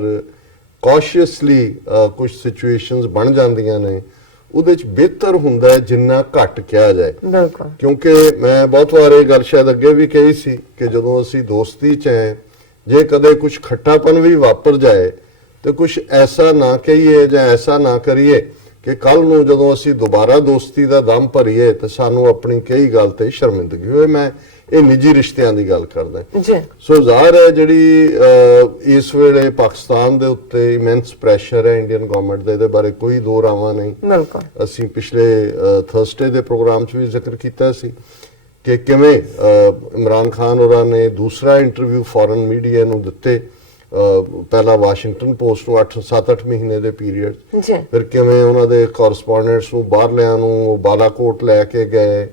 ਕੌਸ਼ੀਅਸਲੀ ਕੁਝ ਸਿਚੁਏਸ਼ਨਸ ਬਣ ਜਾਂਦੀਆਂ ਨੇ, ਉਹਦੇ 'ਚ ਬਿਹਤਰ ਹੁੰਦਾ ਜਿੰਨਾ ਘੱਟ ਕਿਹਾ ਜਾਏ। ਕਿਉਂਕਿ ਮੈਂ ਬਹੁਤ ਵਾਰ ਇਹ ਗੱਲ ਸ਼ਾਇਦ ਅੱਗੇ ਵੀ ਕਹੀ ਸੀ ਕਿ ਜਦੋਂ ਅਸੀਂ ਦੋਸਤੀ 'ਚ ਹੈ, ਜੇ ਕਦੇ ਕੁਝ ਖੱਟਾਪਨ ਵੀ ਵਾਪਰ ਜਾਏ ਤੇ ਕੁਝ ਐਸਾ ਨਾ ਕਹੀਏ ਜਾਂ ਐਸਾ ਨਾ ਕਰੀਏ ਕਿ ਕੱਲ ਨੂੰ ਜਦੋਂ ਅਸੀਂ ਦੁਬਾਰਾ ਦੋਸਤੀ ਦਾ ਦਮ ਭਰੀਏ ਤਾਂ ਸਾਨੂੰ ਆਪਣੀ ਕਈ ਗੱਲ ਤੇ ਸ਼ਰਮਿੰਦਗੀ ਹੋਏ। ਮੈਂ ਇਹ ਨਿੱਜੀ ਰਿਸ਼ਤਿਆਂ ਦੀ ਗੱਲ ਕਰਦਾ। ਸੋ ਜ਼ਾਹਰ ਹੈ ਜਿਹੜੀ ਇਸ ਵੇਲੇ ਪਾਕਿਸਤਾਨ ਦੇ ਉੱਤੇ ਇਮੈਂਸ ਪ੍ਰੈਸ਼ਰ ਹੈ ਇੰਡੀਅਨ ਗਵਰਨਮੈਂਟ ਦਾ, ਇਹਦੇ ਬਾਰੇ ਕੋਈ ਦੋ ਰਾਵਾਂ ਨਹੀਂ। ਅਸੀਂ ਪਿਛਲੇ ਥਰਸਡੇ ਦੇ ਪ੍ਰੋਗਰਾਮ 'ਚ ਵੀ ਜ਼ਿਕਰ ਕੀਤਾ ਸੀ ਕਿ ਕਿਵੇਂ ਇਮਰਾਨ ਖਾਨ ਹੋਰਾਂ ਨੇ ਦੂਸਰਾ ਇੰਟਰਵਿਊ ਫੋਰਨ ਮੀਡੀਆ ਨੂੰ ਦਿੱਤੇ, ਪਹਿਲਾ ਵਾਸ਼ਿੰਗਟਨ ਪੋਸਟ ਨੂੰ 7-8 ਮਹੀਨੇ ਦੇ ਪੀਰੀਅਡ, ਫਿਰ ਕਿਵੇਂ ਉਹਨਾਂ ਦੇ ਕੋਰਸਪੋਂਡੈਂਟਸ ਨੂੰ ਬਾਹਰਲਿਆਂ ਨੂੰ ਬਾਲਾਕੋਟ ਲੈ ਕੇ ਗਏ,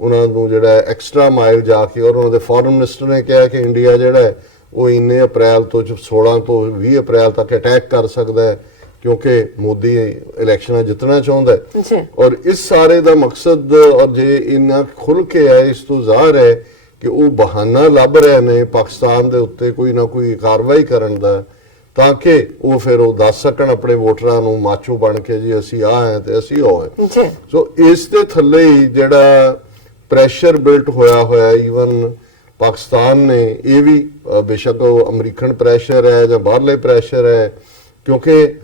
ਉਹਨਾਂ ਨੂੰ ਜਿਹੜਾ ਐਕਸਟਰਾ ਮਾਈਲ ਜਾ ਕੇ, ਔਰ ਉਹਨਾਂ ਦੇ ਫੋਰਨ ਮਿਨਿਸਟਰ ਨੇ ਕਿਹਾ ਕਿ ਇੰਡੀਆ ਜਿਹੜਾ ਉਹ ਇੰਨੇ ਅਪ੍ਰੈਲ ਤੋਂ 16 ਤੋਂ 20 ਅਪ੍ਰੈਲ ਤੱਕ ਅਟੈਕ ਕਰ ਸਕਦਾ ਹੈ ਕਿਉਂਕਿ ਮੋਦੀ ਇਲੈਕਸ਼ਨਾਂ ਜਿੱਤਣਾ ਚਾਹੁੰਦਾ ਹੈ। ਔਰ ਇਸ ਸਾਰੇ ਦਾ ਮਕਸਦ, ਔਰ ਜੇ ਇੰਨਾ ਖੁੱਲ ਕੇ ਹੈ, ਇਸ ਤੋਂ ਜ਼ਾਹਰ ਹੈ ਕਿ ਉਹ ਬਹਾਨਾ ਲੱਭ ਰਹੇ ਨੇ ਪਾਕਿਸਤਾਨ ਦੇ ਉੱਤੇ ਕੋਈ ਨਾ ਕੋਈ ਕਾਰਵਾਈ ਕਰਨ ਦਾ, ਤਾਂ ਕਿ ਉਹ ਫਿਰ ਉਹ ਦੱਸ ਸਕਣ ਆਪਣੇ ਵੋਟਰਾਂ ਨੂੰ ਮਾਚੋ ਬਣ ਕੇ ਜੀ ਅਸੀਂ ਆਹ ਹੈ ਤੇ ਅਸੀਂ ਉਹ ਹੈ। ਸੋ ਇਸ ਦੇ ਥੱਲੇ ਹੀ ਜਿਹੜਾ ਪ੍ਰੈਸ਼ਰ ਬਿਲਟ ਹੋਇਆ ਈਵਨ ਪਾਕਿਸਤਾਨ ਨੇ ਇਹ ਵੀ, ਬੇਸ਼ੱਕ ਉਹ ਅਮਰੀਕਨ ਪ੍ਰੈਸ਼ਰ ਹੈ ਜਾਂ ਬਾਹਰਲੇ ਪ੍ਰੈਸ਼ਰ ਹੈ, ਕਿਉਂਕਿ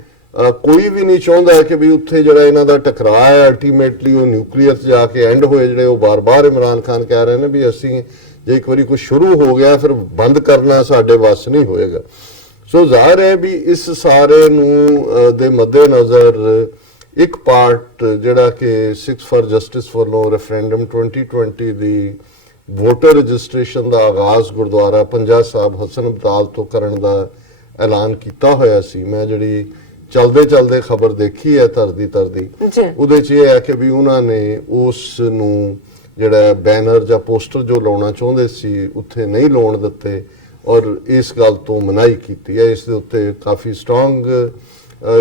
ਕੋਈ ਵੀ ਨਹੀਂ ਚਾਹੁੰਦਾ ਕਿ ਵੀ ਉੱਥੇ ਜਿਹੜਾ ਇਹਨਾਂ ਦਾ ਟਕਰਾਅ ਹੈ ਅਲਟੀਮੇਟਲੀ ਉਹ ਨਿਊਕਲੀਅਰ 'ਚ ਜਾ ਕੇ ਐਂਡ ਹੋਏ। ਜਿਹੜੇ ਉਹ ਬਾਰ-ਬਾਰ ਇਮਰਾਨ ਖਾਨ ਕਹਿ ਰਹੇ ਨੇ ਵੀ ਅਸੀਂ ਜੇ ਇੱਕ ਵਾਰੀ ਕੁਝ ਸ਼ੁਰੂ ਹੋ ਗਿਆ ਫਿਰ ਬੰਦ ਕਰਨਾ ਸਾਡੇ ਵੱਸ ਨਹੀਂ ਹੋਏਗਾ। ਸੋ ਜ਼ਾਹਿਰ ਹੈ ਵੀ ਇਸ ਸਾਰੇ ਨੂੰ ਦੇ ਮੱਦੇਨਜ਼ਰ ਇੱਕ ਪਾਰਟ ਜਿਹੜਾ ਕਿ ਸਿੱਖਸ ਫਾਰ ਜਸਟਿਸ ਵੱਲੋਂ ਰੈਫਰੈਂਡਮ 2020 ਦੀ ਵੋਟਰ ਰਜਿਸਟ੍ਰੇਸ਼ਨ ਦਾ ਆਗਾਜ਼ ਗੁਰਦੁਆਰਾ ਪੰਜਾ ਸਾਹਿਬ ਹਸਨ ਅਬਦਾਲ ਤੋਂ ਕਰਨ ਦਾ ਐਲਾਨ ਕੀਤਾ ਹੋਇਆ ਸੀ। ਮੈਂ ਜਿਹੜੀ ਚਲਦੇ ਖਬਰ ਦੇਖੀ ਹੈ ਤਰਦੀ ਉਹਦੇ 'ਚ ਇਹ ਹੈ ਕਿ ਵੀ ਉਹਨਾਂ ਨੇ ਉਸ ਨੂੰ ਜਿਹੜਾ ਬੈਨਰ ਜਾਂ ਪੋਸਟਰ ਜੋ ਲਾਉਣਾ ਚਾਹੁੰਦੇ ਸੀ ਉੱਥੇ ਨਹੀਂ ਲਾਉਣ ਦਿੱਤੇ ਔਰ ਇਸ ਗੱਲ ਤੋਂ ਮਨਾਹੀ ਕੀਤੀ ਹੈ। ਇਸ ਦੇ ਉੱਤੇ ਕਾਫੀ ਸਟਰੋਂਗ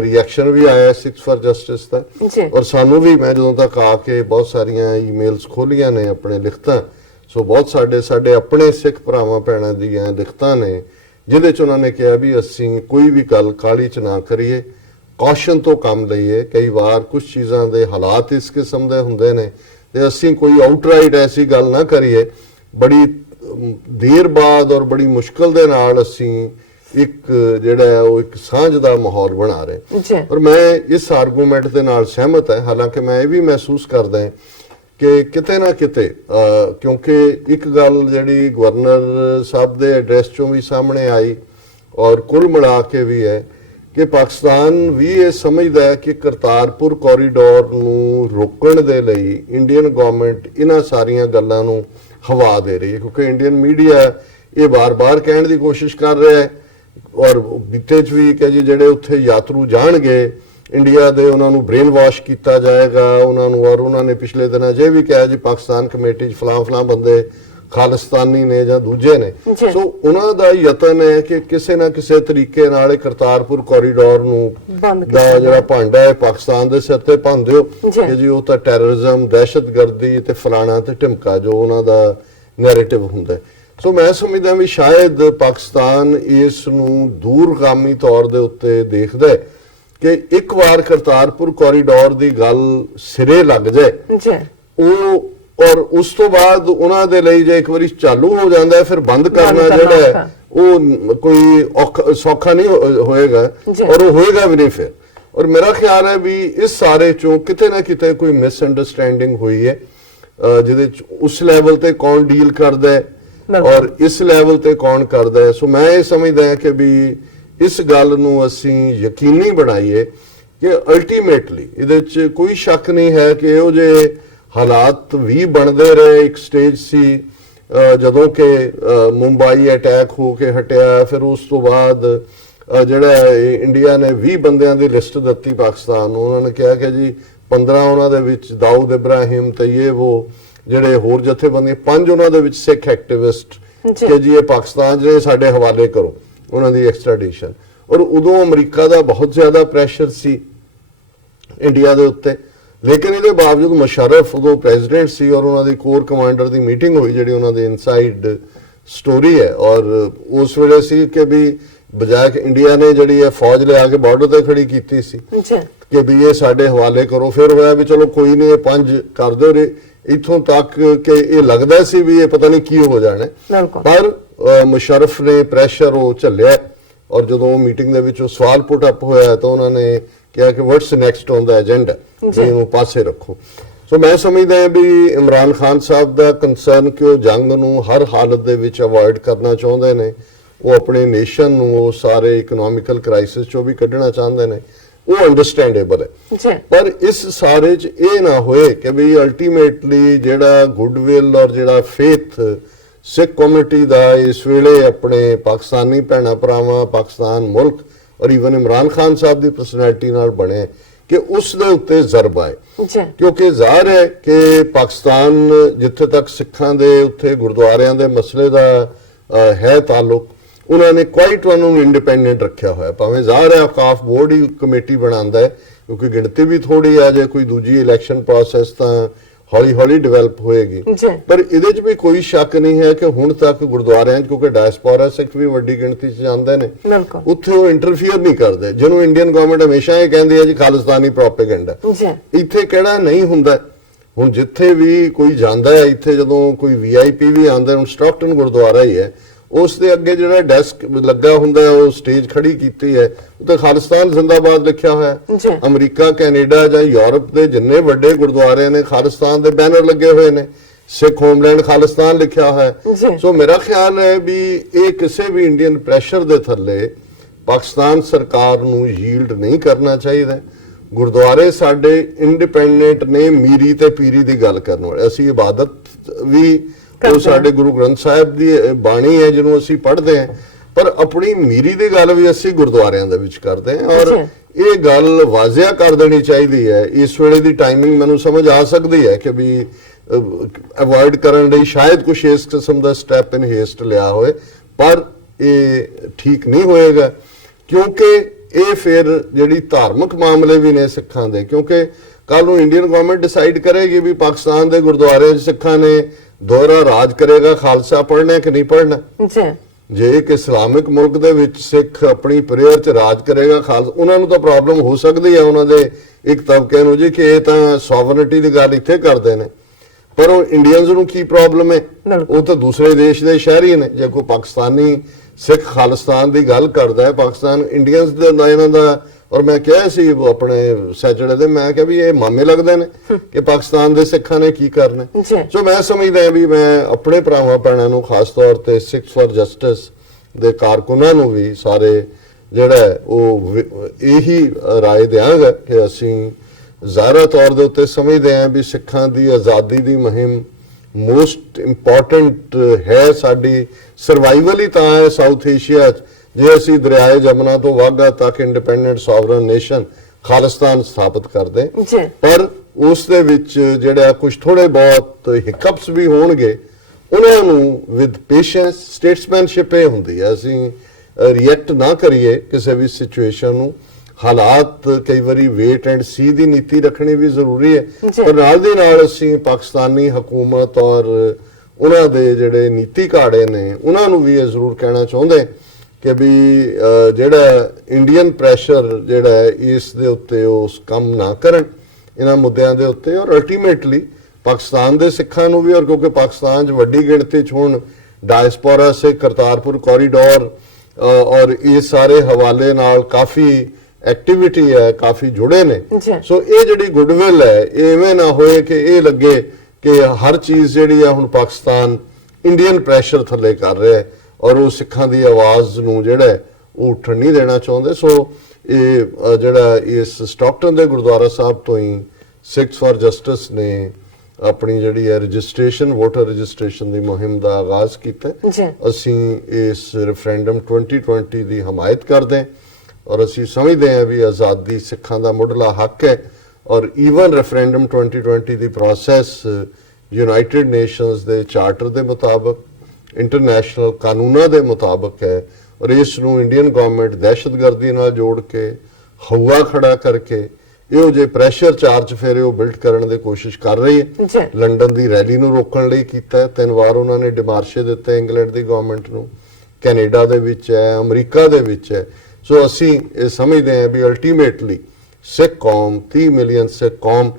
ਰਿਐਕਸ਼ਨ ਵੀ ਆਇਆ ਸਿੱਖਸ ਫਾਰ ਜਸਟਿਸ ਦਾ ਔਰ ਸਾਨੂੰ ਵੀ ਮੈਂ ਜਦੋਂ ਤੱਕ ਆ ਕੇ ਬਹੁਤ ਸਾਰੀਆਂ ਈਮੇਲਸ ਖੋਲੀਆਂ ਨੇ ਆਪਣੇ ਲਿਖਤਾਂ। ਸੋ ਬਹੁਤ ਸਾਡੇ ਆਪਣੇ ਸਿੱਖ ਭਰਾਵਾਂ ਭੈਣਾਂ ਦੀਆਂ ਲਿਖਤਾਂ ਨੇ ਜਿਹਦੇ 'ਚ ਉਹਨਾਂ ਨੇ ਕਿਹਾ ਵੀ ਅਸੀਂ ਕੋਈ ਵੀ ਗੱਲ ਕਾਹਲੀ 'ਚ ਨਾ ਕਰੀਏ, ਕੌਸ਼ਨ ਤੋਂ ਕੰਮ ਲਈਏ। ਕਈ ਵਾਰ ਕੁਝ ਚੀਜ਼ਾਂ ਦੇ ਹਾਲਾਤ ਇਸ ਕਿਸਮ ਦੇ ਹੁੰਦੇ ਨੇ ਤੇ ਅਸੀਂ ਕੋਈ ਆਊਟਰਾਈਟ ਐਸੀ ਗੱਲ ਨਾ ਕਰੀਏ। ਬੜੀ ਦੇਰ ਬਾਅਦ ਔਰ ਬੜੀ ਮੁਸ਼ਕਲ ਦੇ ਨਾਲ ਅਸੀਂ ਇੱਕ ਜਿਹੜਾ ਉਹ ਇੱਕ ਸਾਂਝ ਦਾ ਮਾਹੌਲ ਬਣਾ ਰਹੇ ਔਰ ਮੈਂ ਇਸ ਆਰਗੂਮੈਂਟ ਦੇ ਨਾਲ ਸਹਿਮਤ ਹੈ। ਹਾਲਾਂਕਿ ਮੈਂ ਇਹ ਵੀ ਮਹਿਸੂਸ ਕਰਦਾ ਕਿ ਕਿਤੇ ਨਾ ਕਿਤੇ ਕਿਉਂਕਿ ਇੱਕ ਗੱਲ ਜਿਹੜੀ ਗਵਰਨਰ ਸਾਹਿਬ ਦੇ ਐਡਰੈਸ ਚੋਂ ਵੀ ਸਾਹਮਣੇ ਆਈ ਔਰ ਕੁੱਲ ਮਿਲਾ ਕੇ ਵੀ ਹੈ ਕਿ ਪਾਕਿਸਤਾਨ ਵੀ ਇਹ ਸਮਝਦਾ ਹੈ ਕਿ ਕਰਤਾਰਪੁਰ ਕੋਰੀਡੋਰ ਨੂੰ ਰੋਕਣ ਦੇ ਲਈ ਇੰਡੀਅਨ ਗਵਰਨਮੈਂਟ ਇਹਨਾਂ ਸਾਰੀਆਂ ਗੱਲਾਂ ਨੂੰ ਹਵਾ ਦੇ ਰਹੀ ਹੈ। ਕਿਉਂਕਿ ਇੰਡੀਅਨ ਮੀਡੀਆ ਇਹ ਬਾਰ-ਬਾਰ ਕਹਿਣ ਦੀ ਕੋਸ਼ਿਸ਼ ਕਰ ਰਿਹਾ ਹੈ ਔਰ ਬੀਤੇ 'ਚ ਵੀ ਕਿ ਜੀ ਜਿਹੜੇ ਉੱਥੇ ਯਾਤਰੂ ਜਾਣਗੇ ਇੰਡੀਆ ਦੇ ਉਹਨਾਂ ਨੂੰ ਬ੍ਰੇਨ ਵਾਸ਼ ਕੀਤਾ ਜਾਏਗਾ ਉਹਨਾਂ ਨੂੰ। ਔਰ ਉਹਨਾਂ ਨੇ ਪਿਛਲੇ ਦਿਨਾਂ 'ਚ ਇਹ ਵੀ ਕਿਹਾ ਜੀ ਪਾਕਿਸਤਾਨ ਕਮੇਟੀ 'ਚ ਫਲਾਂ ਬੰਦੇ ਖਾਲਿਸਤਾਨੀ ਨੇ ਜਾਂ ਦੂਜੇ ਨੇ। ਸੋ ਉਹਨਾਂ ਦਾ ਯਤਨ ਹੈ ਕਿ ਕਿਸੇ ਨਾ ਕਿਸੇ ਤਰੀਕੇ ਨਾਲ ਕਰਤਾਰਪੁਰ ਕੋਰੀਡੋਰ ਨੂੰ ਦਾ ਜਿਹੜਾ ਭਾਂਡਾ ਹੈ ਪਾਕਿਸਤਾਨ ਦੇ ਸਿਰ ਤੇ ਭੰਨ ਦਿਓ ਕਿ ਜੀ ਉਹ ਤਾਂ ਟੈਰਰਿਜ਼ਮ, ਦਹਿਸ਼ਤਗਰਦੀ ਤੇ ਫਲਾਣਾ ਤੇ ਢਿਮਕਾ ਜੋ ਉਹਨਾਂ ਦਾ ਨੈਰੇਟਿਵ ਹੁੰਦਾ। ਸੋ ਮੈਂ ਸਮਝਦਾ ਵੀ ਸ਼ਾਇਦ ਪਾਕਿਸਤਾਨ ਇਸ ਨੂੰ ਦੂਰਗਾਮੀ ਤੌਰ ਦੇ ਉੱਤੇ ਦੇਖਦਾ ਹੈ ਕਿ ਇੱਕ ਵਾਰ ਕਰਤਾਰਪੁਰ ਕੋਰੀਡੋਰ ਦੀ ਗੱਲ ਸਿਰੇ ਲੱਗ ਜਾਏ ਉਹ ਔਰ ਉਸ ਤੋਂ ਬਾਅਦ ਉਹਨਾਂ ਦੇ ਲਈ ਜੇ ਇੱਕ ਵਾਰੀ ਚਾਲੂ ਹੋ ਜਾਂਦਾ ਫਿਰ ਬੰਦ ਕਰਨਾ ਜਿਹੜਾ ਹੈ ਉਹ ਕੋਈ ਸੌਖਾ ਨਹੀਂ ਹੋਏਗਾ ਔਰ ਉਹ ਹੋਏਗਾ ਵੀ ਨਹੀਂ ਫਿਰ। ਔਰ ਮੇਰਾ ਖਿਆਲ ਹੈ ਵੀ ਇਸ ਸਾਰੇ ਚੋਂ ਕਿਤੇ ਨਾ ਕਿਤੇ ਕੋਈ ਮਿਸਅੰਡਰਸਟੈਂਡਿੰਗ ਹੋਈ ਹੈ ਜਿਹਦੇ ਚ ਉਸ ਲੈਵਲ ਤੇ ਕੌਣ ਡੀਲ ਕਰਦਾ ਹੈ ਔਰ ਇਸ ਲੈਵਲ ਤੇ ਕੌਣ ਕਰਦਾ ਹੈ। ਸੋ ਮੈਂ ਇਹ ਸਮਝਦਾ ਹਾਂ ਕਿ ਵੀ ਇਸ ਗੱਲ ਨੂੰ ਅਸੀਂ ਯਕੀਨੀ ਬਣਾਈਏ ਕਿ ਅਲਟੀਮੇਟਲੀ ਇਹਦੇ ਚ ਕੋਈ ਸ਼ੱਕ ਨਹੀਂ ਹੈ ਕਿ ਇਹੋ ਜਿਹੇ ਹਾਲਾਤ ਵੀ ਬਣਦੇ ਰਹੇ। ਇੱਕ ਸਟੇਜ ਸੀ ਜਦੋਂ ਕਿ ਮੁੰਬਈ ਅਟੈਕ ਹੋ ਕੇ ਹਟਿਆ ਫਿਰ ਉਸ ਤੋਂ ਬਾਅਦ ਜਿਹੜਾ ਇੰਡੀਆ ਨੇ 20 ਬੰਦਿਆਂ ਦੀ ਲਿਸਟ ਦਿੱਤੀ ਪਾਕਿਸਤਾਨ ਨੂੰ। ਉਹਨਾਂ ਨੇ ਕਿਹਾ ਕਿ ਜੀ 15 ਉਹਨਾਂ ਦੇ ਵਿੱਚ ਦਾਊਦ ਇਬਰਾਹਿਮ ਤੇ ਉਹ ਜਿਹੜੇ ਹੋਰ ਜਥੇਬੰਦੀਆਂ 5 ਉਹਨਾਂ ਦੇ ਵਿੱਚ ਸਿੱਖ ਐਕਟਿਵਿਸਟ ਕਿ ਜੀ ਇਹ ਪਾਕਿਸਤਾਨ ਜਿਹੜੇ ਸਾਡੇ ਹਵਾਲੇ ਕਰੋ ਉਹਨਾਂ ਦੀ ਐਕਸਟ੍ਰੈਡੀਸ਼ਨ। ਔਰ ਉਦੋਂ ਅਮਰੀਕਾ ਦਾ ਬਹੁਤ ਜ਼ਿਆਦਾ ਪ੍ਰੈਸ਼ਰ ਸੀ ਇੰਡੀਆ ਦੇ ਉੱਤੇ ਲੇਕਿਨ ਇਹਦੇ ਬਾਵਜੂਦ ਮੁਸ਼ਰਫ ਉਦੋਂ ਪ੍ਰੈਜ਼ੀਡੈਂਟ ਸੀ ਔਰ ਉਹਨਾਂ ਦੀ ਕੋਰ ਕਮਾਂਡਰ ਦੀ ਮੀਟਿੰਗ ਹੋਈ ਜਿਹੜੀ ਉਹਨਾਂ ਦੇ ਇਨਸਾਈਡ ਸਟੋਰੀ ਹੈ। ਔਰ ਉਸ ਵੇਲੇ ਸੀ ਕਿ ਵੀ ਬਜਾਏ ਕਿ ਇੰਡੀਆ ਨੇ ਜਿਹੜੀ ਹੈ ਫੌਜ ਲਿਆ ਕੇ ਬਾਰਡਰ ਤੇ ਖੜੀ ਕੀਤੀ ਸੀ ਕਿ ਵੀ ਇਹ ਸਾਡੇ ਹਵਾਲੇ ਕਰੋ। ਫਿਰ ਹੋਇਆ ਵੀ ਚਲੋ ਕੋਈ ਨਹੀਂ ਇਹ 5 ਕਰ ਦਿਓ ਰੇ ਇੱਥੋਂ ਤੱਕ ਕਿ ਇਹ ਲੱਗਦਾ ਸੀ ਵੀ ਇਹ ਪਤਾ ਨਹੀਂ ਕੀ ਹੋ ਜਾਣਾ ਪਰ ਮੁਸ਼ਰਫ ਨੇ ਪ੍ਰੈਸ਼ਰ ਉਹ ਝੱਲਿਆ ਔਰ ਜਦੋਂ ਮੀਟਿੰਗ ਦੇ ਵਿੱਚ ਉਹ ਸਵਾਲ ਪੁੱਟ ਅਪ ਹੋਇਆ ਤਾਂ ਉਹਨਾਂ ਨੇ ਕਿਹਾ ਕਿ what's next on the agenda ਜਿਹਨੂੰ ਪਾਸੇ ਰੱਖੋ। ਸੋ ਮੈਂ ਸਮਝਦਾ ਹਾਂ ਵੀ ਇਮਰਾਨ ਖਾਨ ਸਾਹਿਬ ਦਾ ਕੰਸਰਨ ਕਿ ਉਹ ਜੰਗ ਨੂੰ ਹਰ ਹਾਲਤ ਦੇ ਵਿੱਚ ਅਵੋਇਡ ਕਰਨਾ ਚਾਹੁੰਦੇ ਨੇ। ਉਹ ਆਪਣੇ ਨੇਸ਼ਨ ਨੂੰ ਉਹ ਸਾਰੇ ਇਕਨੋਮਿਕਲ ਕ੍ਰਾਈਸਿਸ ਚੋਂ ਵੀ ਕੱਢਣਾ ਚਾਹੁੰਦੇ ਨੇ ਉਹ ਅੰਡਰਸਟੈਂਡੇਬਲ ਹੈ। ਪਰ ਇਸ ਸਾਰੇ 'ਚ ਇਹ ਨਾ ਹੋਏ ਕਿ ਵੀ ਅਲਟੀਮੇਟਲੀ ਜਿਹੜਾ ਗੁੱਡਵਿਲ ਔਰ ਜਿਹੜਾ ਫੇਥ ਸਿੱਖ ਕਮਿਊਨਿਟੀ ਦਾ ਇਸ ਵੇਲੇ ਆਪਣੇ ਪਾਕਿਸਤਾਨੀ ਭੈਣਾਂ ਭਰਾਵਾਂ ਪਾਕਿਸਤਾਨ ਮੁਲਕ ਔਰ ਈਵਨ ਇਮਰਾਨ ਖਾਨ ਸਾਹਿਬ ਦੀ ਪਰਸਨੈਲਿਟੀ ਨਾਲ ਬਣੇ ਕਿ ਉਸ ਦੇ ਉੱਤੇ ਜ਼ਰਬ ਆਏ। ਕਿਉਂਕਿ ਜ਼ਾਹਰ ਹੈ ਕਿ ਪਾਕਿਸਤਾਨ ਜਿੱਥੇ ਤੱਕ ਸਿੱਖਾਂ ਦੇ ਉੱਥੇ ਗੁਰਦੁਆਰਿਆਂ ਦੇ ਮਸਲੇ ਦਾ ਹੈ ਤਾਲੁਕ ਉਹਨਾਂ ਨੇ ਕੁਆਇਟ ਉਹਨੂੰ ਇੰਡੀਪੈਂਡੈਂਟ ਰੱਖਿਆ ਹੋਇਆ। ਭਾਵੇਂ ਜ਼ਾਹਰ ਹੈ ਔਕਾਫ ਬੋਰਡ ਹੀ ਕਮੇਟੀ ਬਣਾਉਂਦਾ ਹੈ ਕਿਉਂਕਿ ਗਿਣਤੀ ਵੀ ਥੋੜੀ ਆ ਜੇ ਕੋਈ ਦੂਜੀ ਇਲੈਕਸ਼ਨ ਪ੍ਰੋਸੈਸ ਤਾਂ ਹੌਲੀ ਡਿਵੈਲਪ ਹੋਏਗੀ। ਪਰ ਇਹਦੇ 'ਚ ਵੀ ਕੋਈ ਸ਼ੱਕ ਨਹੀਂ ਹੈ ਕਿ ਹੁਣ ਤੱਕ ਗੁਰਦੁਆਰਿਆਂ 'ਚ ਕਿਉਂਕਿ ਡਾਇਸਪੋਰਾ ਸਿੱਖ ਵੀ ਵੱਡੀ ਗਿਣਤੀ 'ਚ ਜਾਂਦੇ ਨੇ ਉੱਥੇ ਉਹ ਇੰਟਰਫੀਅਰ ਨਹੀਂ ਕਰਦੇ ਜਿਹਨੂੰ ਇੰਡੀਅਨ ਗਵਰਨਮੈਂਟ ਹਮੇਸ਼ਾ ਇਹ ਕਹਿੰਦੀ ਹੈ ਜੀ ਖਾਲਿਸਤਾਨੀ ਪ੍ਰੋਪੇਗੈਂਡਾ। ਇੱਥੇ ਕਿਹੜਾ ਨਹੀਂ ਹੁੰਦਾ। ਹੁਣ ਜਿੱਥੇ ਵੀ ਕੋਈ ਜਾਂਦਾ ਹੈ ਇੱਥੇ ਜਦੋਂ ਕੋਈ VIP ਵੀ ਆਉਂਦਾ ਹੁਣ ਸਟਾਕਟਨ ਗੁਰਦੁਆਰਾ ਹੀ ਹੈ ਉਸ ਦੇ ਅੱਗੇ ਜਿਹੜਾ ਡੈਸਕ ਲੱਗਾ ਹੁੰਦਾ ਹੈ, ਉਹ ਸਟੇਜ ਖੜੀ ਕੀਤੀ ਹੈ, ਉੱਤੇ ਖਾਲਿਸਤਾਨ ਜ਼ਿੰਦਾਬਾਦ ਲਿਖਿਆ ਹੋਇਆ ਜੀ। ਹੈ। ਅਮਰੀਕਾ, ਕੈਨੇਡਾ ਜਾਂ ਯੂਰਪ ਦੇ ਜਿੰਨੇ ਵੱਡੇ ਗੁਰਦੁਆਰਿਆਂ ਨੇ ਖਾਲਿਸਤਾਨ ਦੇ ਬੈਨਰ ਲੱਗੇ ਹੋਏ ਨੇ, ਸਿੱਖ ਹੋਮਲੈਂਡ ਖਾਲਿਸਤਾਨ ਲਿਖਿਆ ਹੋਇਆ ਹੈ। ਸੋ ਮੇਰਾ ਖਿਆਲ ਹੈ ਵੀ ਇਹ ਕਿਸੇ ਵੀ ਇੰਡੀਅਨ ਪ੍ਰੈਸ਼ਰ ਦੇ ਥੱਲੇ ਪਾਕਿਸਤਾਨ ਸਰਕਾਰ ਨੂੰ ਯੀਲਡ ਨਹੀਂ ਕਰਨਾ ਚਾਹੀਦਾ। ਗੁਰਦੁਆਰੇ ਸਾਡੇ ਇੰਡੀਪੈਂਡੈਂਟ ਨੇ, ਮੀਰੀ ਤੇ ਪੀਰੀ ਦੀ ਗੱਲ ਕਰਨ ਵਾਲੇ। ਅਸੀਂ ਇਬਾਦਤ ਵੀ ਉਹ ਸਾਡੇ ਗੁਰੂ ਗ੍ਰੰਥ ਸਾਹਿਬ ਦੀ ਬਾਣੀ ਹੈ ਜਿਹਨੂੰ ਅਸੀਂ ਪੜ੍ਹਦੇ ਹਾਂ, ਪਰ ਆਪਣੀ ਮੀਰੀ ਦੀ ਗੱਲ ਵੀ ਅਸੀਂ ਗੁਰਦੁਆਰਿਆਂ ਦੇ ਵਿੱਚ ਕਰਦੇ ਹਾਂ। ਔਰ ਇਹ ਗੱਲ ਵਾਜ਼ਿਆ ਕਰ ਦੇਣੀ ਚਾਹੀਦੀ ਹੈ। ਇਸ ਵੇਲੇ ਦੀ ਟਾਈਮਿੰਗ ਮੈਨੂੰ ਸਮਝ ਆ ਸਕਦੀ ਹੈ ਕਿ ਵੀ ਅਵੋਇਡ ਕਰਨ ਲਈ ਸ਼ਾਇਦ ਕੁਝ ਇਸ ਕਿਸਮ ਦਾ ਸਟੈਪ ਇਨ ਹੇਸਟ ਲਿਆ ਹੋਏ, ਪਰ ਇਹ ਠੀਕ ਨਹੀਂ ਹੋਏਗਾ, ਕਿਉਂਕਿ ਇਹ ਫਿਰ ਜਿਹੜੀ ਧਾਰਮਿਕ ਮਾਮਲੇ ਵੀ ਨੇ ਸਿੱਖਾਂ ਦੇ, ਕਿਉਂਕਿ ਕੱਲ ਨੂੰ ਇੰਡੀਅਨ ਗਵਰਨਮੈਂਟ ਡਿਸਾਈਡ ਕਰੇਗੀ ਵੀ ਪਾਕਿਸਤਾਨ ਦੇ ਗੁਰਦੁਆਰਿਆਂ 'ਚ ਸਿੱਖਾਂ ਨੇ ਦੋਹਰਾ ਰਾਜ ਕਰੇਗਾ, ਖਾਲਸਾ ਪੜ੍ਹਨਾ ਕਿ ਨਹੀਂ ਪੜ੍ਹਨਾ। ਜੇ ਇੱਕ ਇਸਲਾਮਿਕ ਮੁਲਕ ਦੇ ਵਿੱਚ ਸਿੱਖ ਆਪਣੀ ਪ੍ਰੇਅਰ 'ਚ ਰਾਜ ਕਰੇਗਾ, ਖਾਲਸਾ, ਉਹਨਾਂ ਨੂੰ ਤਾਂ ਪ੍ਰੋਬਲਮ ਹੋ ਸਕਦੀ ਹੈ, ਉਹਨਾਂ ਦੇ ਇੱਕ ਤਬਕੇ ਨੂੰ ਜੀ, ਕਿ ਇਹ ਤਾਂ ਸੋਵਰਨਿਟੀ ਦੀ ਗੱਲ ਇੱਥੇ ਕਰਦੇ ਨੇ, ਪਰ ਉਹ ਇੰਡੀਅਨਸ ਨੂੰ ਕੀ ਪ੍ਰੋਬਲਮ ਹੈ? ਉਹ ਤਾਂ ਦੂਸਰੇ ਦੇਸ਼ ਦੇ ਸ਼ਹਿਰੀ ਨੇ। ਜੇ ਕੋਈ ਪਾਕਿਸਤਾਨੀ ਸਿੱਖ ਖਾਲਿਸਤਾਨ ਦੀ ਗੱਲ ਕਰਦਾ ਹੈ, ਪਾਕਿਸਤਾਨ ਇੰਡੀਅਨਸ ਦੇ ਇਹਨਾਂ ਦਾ, ਔਰ ਮੈਂ ਕਿਹਾ ਸੀ ਆਪਣੇ ਸੈਚਰਡੇ ਦੇ, ਮੈਂ ਕਿਹਾ ਵੀ ਇਹ ਮਾਮੇ ਲੱਗਦੇ ਨੇ ਕਿ ਪਾਕਿਸਤਾਨ ਦੇ ਸਿੱਖਾਂ ਨੇ ਕੀ ਕਰਨਾ। ਸੋ ਮੈਂ ਸਮਝਦਾ ਵੀ ਮੈਂ ਆਪਣੇ ਭਰਾਵਾਂ ਭੈਣਾਂ ਨੂੰ, ਖਾਸ ਤੌਰ ਤੇ ਸਿੱਖਸ ਫॉर ਜਸਟਿਸ ਦੇ ਕਾਰਕੁਨਾਂ ਨੂੰ ਵੀ ਸਾਰੇ ਜਿਹੜਾ ਉਹ ਇਹੀ ਰਾਏ ਦਿਆਂਗਾ ਕਿ ਅਸੀਂ ਜ਼ਾਹਿਰ ਤੌਰ ਦੇ ਉੱਤੇ ਸਮਝਦੇ ਹਾਂ ਵੀ ਸਿੱਖਾਂ ਦੀ ਆਜ਼ਾਦੀ ਦੀ ਮੁਹਿੰਮ ਮੋਸਟ ਇੰਪੋਰਟੈਂਟ ਹੈ। ਸਾਡੀ ਸਰਵਾਈਵਲ ਹੀ ਤਾਂ ਹੈ ਸਾਊਥ ਏਸ਼ੀਆ 'ਚ, ਜੇ ਅਸੀਂ ਦਰਿਆਏ ਜਮਨਾ ਤੋਂ ਵਾਘਾ ਤੱਕ ਇੰਡੀਪੈਂਡੈਂਟ ਸੋਵਰਨ ਨੇਸ਼ਨ ਖਾਲਿਸਤਾਨ ਸਥਾਪਿਤ ਕਰਦੇ, ਪਰ ਉਸ ਦੇ ਵਿੱਚ ਜਿਹੜਾ ਕੁਝ ਥੋੜੇ ਬਹੁਤ ਹਿਕਅਪਸ ਵੀ ਹੋਣਗੇ, ਉਹਨਾਂ ਨੂੰ ਵਿਦ ਪੇਸ਼ੈਂਸ, ਸਟੇਟਸਮੈਨਸ਼ਿਪ ਇਹ ਹੁੰਦੀ ਹੈ, ਅਸੀਂ ਰਿਐਕਟ ਨਾ ਕਰੀਏ ਕਿਸੇ ਵੀ ਸਿਚੁਏਸ਼ਨ ਨੂੰ। ਹਾਲਾਤ ਕਈ ਵਾਰੀ ਵੇਟ ਐਂਡ ਸੀ ਦੀ ਨੀਤੀ ਰੱਖਣੀ ਵੀ ਜ਼ਰੂਰੀ ਹੈ, ਪਰ ਨਾਲ ਦੀ ਨਾਲ ਅਸੀਂ ਪਾਕਿਸਤਾਨੀ ਹਕੂਮਤ ਔਰ ਉਹਨਾਂ ਦੇ ਜਿਹੜੇ ਨੀਤੀ ਘਾੜੇ ਨੇ ਉਹਨਾਂ ਨੂੰ ਵੀ ਇਹ ਜ਼ਰੂਰ ਕਹਿਣਾ ਚਾਹੁੰਦੇ ਕਿ ਵੀ ਜਿਹੜਾ ਇੰਡੀਅਨ ਪ੍ਰੈਸ਼ਰ ਜਿਹੜਾ ਹੈ ਇਸ ਦੇ ਉੱਤੇ ਉਸ ਕੰਮ ਨਾ ਕਰਨ ਇਹਨਾਂ ਮੁੱਦਿਆਂ ਦੇ ਉੱਤੇ, ਔਰ ਅਲਟੀਮੇਟਲੀ ਪਾਕਿਸਤਾਨ ਦੇ ਸਿੱਖਾਂ ਨੂੰ ਵੀ, ਔਰ ਕਿਉਂਕਿ ਪਾਕਿਸਤਾਨ 'ਚ ਵੱਡੀ ਗਿਣਤੀ 'ਚ ਹੁਣ ਡਾਇਸਪੋਰਾ ਸੇ ਕਰਤਾਰਪੁਰ ਕੋਰੀਡੋਰ ਔਰ ਇਹ ਸਾਰੇ ਹਵਾਲੇ ਨਾਲ ਕਾਫੀ ਐਕਟੀਵਿਟੀ ਹੈ, ਕਾਫੀ ਜੁੜੇ ਨੇ। ਸੋ ਇਹ ਜਿਹੜੀ ਗੁੱਡਵਿਲ ਹੈ, ਇਵੇਂ ਨਾ ਹੋਏ ਕਿ ਇਹ ਲੱਗੇ ਕਿ ਹਰ ਚੀਜ਼ ਜਿਹੜੀ ਆ ਹੁਣ ਪਾਕਿਸਤਾਨ ਇੰਡੀਅਨ ਪ੍ਰੈਸ਼ਰ ਥੱਲੇ ਕਰ ਰਿਹਾ ਹੈ ਔਰ ਉਹ ਸਿੱਖਾਂ ਦੀ ਆਵਾਜ਼ ਨੂੰ ਜਿਹੜਾ ਉਹ ਉੱਠਣ ਨਹੀਂ ਦੇਣਾ ਚਾਹੁੰਦੇ। ਸੋ ਇਹ ਜਿਹੜਾ ਇਸ ਸਟਾਕਟਨ ਦੇ ਗੁਰਦੁਆਰਾ ਸਾਹਿਬ ਤੋਂ ਹੀ ਸਿੱਖਸ ਫॉर ਜਸਟਿਸ ਨੇ ਆਪਣੀ ਜਿਹੜੀ ਹੈ ਰਜਿਸਟ੍ਰੇਸ਼ਨ, ਵੋਟਰ ਰਜਿਸਟ੍ਰੇਸ਼ਨ ਦੀ ਮੁਹਿੰਮ ਦਾ ਆਗਾਜ਼ ਕੀਤਾ। ਅਸੀਂ ਇਸ ਰੈਫਰੈਂਡਮ 2020 ਦੀ ਹਮਾਇਤ ਕਰਦੇ ਹਾਂ ਔਰ ਅਸੀਂ ਸਮਝਦੇ ਹਾਂ ਵੀ ਆਜ਼ਾਦੀ ਸਿੱਖਾਂ ਦਾ ਮੁੱਢਲਾ ਹੱਕ ਹੈ, ਔਰ ਈਵਨ ਰੈਫਰੈਂਡਮ 2020 ਦੀ ਪ੍ਰੋਸੈਸ ਯੂਨਾਈਟਿਡ ਨੇਸ਼ਨਸ ਦੇ ਚਾਰਟਰ ਦੇ ਮੁਤਾਬਕ, ਇੰਟਰਨੈਸ਼ਨਲ ਕਾਨੂੰਨਾਂ ਦੇ ਮੁਤਾਬਕ ਹੈ, ਔਰ ਇਸ ਨੂੰ ਇੰਡੀਅਨ ਗਵਰਨਮੈਂਟ ਦਹਿਸ਼ਤਗਰਦੀ ਨਾਲ ਜੋੜ ਕੇ, ਹਵਾ ਖੜਾ ਕਰਕੇ ਇਹੋ ਜਿਹੇ ਪ੍ਰੈਸ਼ਰ ਚਾਰਜ ਫਿਰ ਉਹ ਬਿਲਡ ਕਰਨ ਦੀ ਕੋਸ਼ਿਸ਼ ਕਰ ਰਹੀ ਹੈ। ਲੰਡਨ ਦੀ ਰੈਲੀ ਨੂੰ ਰੋਕਣ ਲਈ ਕੀਤਾ, 3 ਵਾਰ ਉਹਨਾਂ ਨੇ ਡਿਮਾਰਸ਼ੇ ਦਿੱਤੇ ਇੰਗਲੈਂਡ ਦੀ ਗਵਰਨਮੈਂਟ ਨੂੰ, ਕੈਨੇਡਾ ਦੇ ਵਿੱਚ ਹੈ, ਅਮਰੀਕਾ ਦੇ ਵਿੱਚ ਹੈ। ਸੋ ਅਸੀਂ ਇਹ ਸਮਝਦੇ ਹਾਂ ਵੀ ਅਲਟੀਮੇਟਲੀ ਸਿੱਖ ਕੌਮ, 30 ਮਿਲੀਅਨ ਸਿੱਖ ਕੌਮ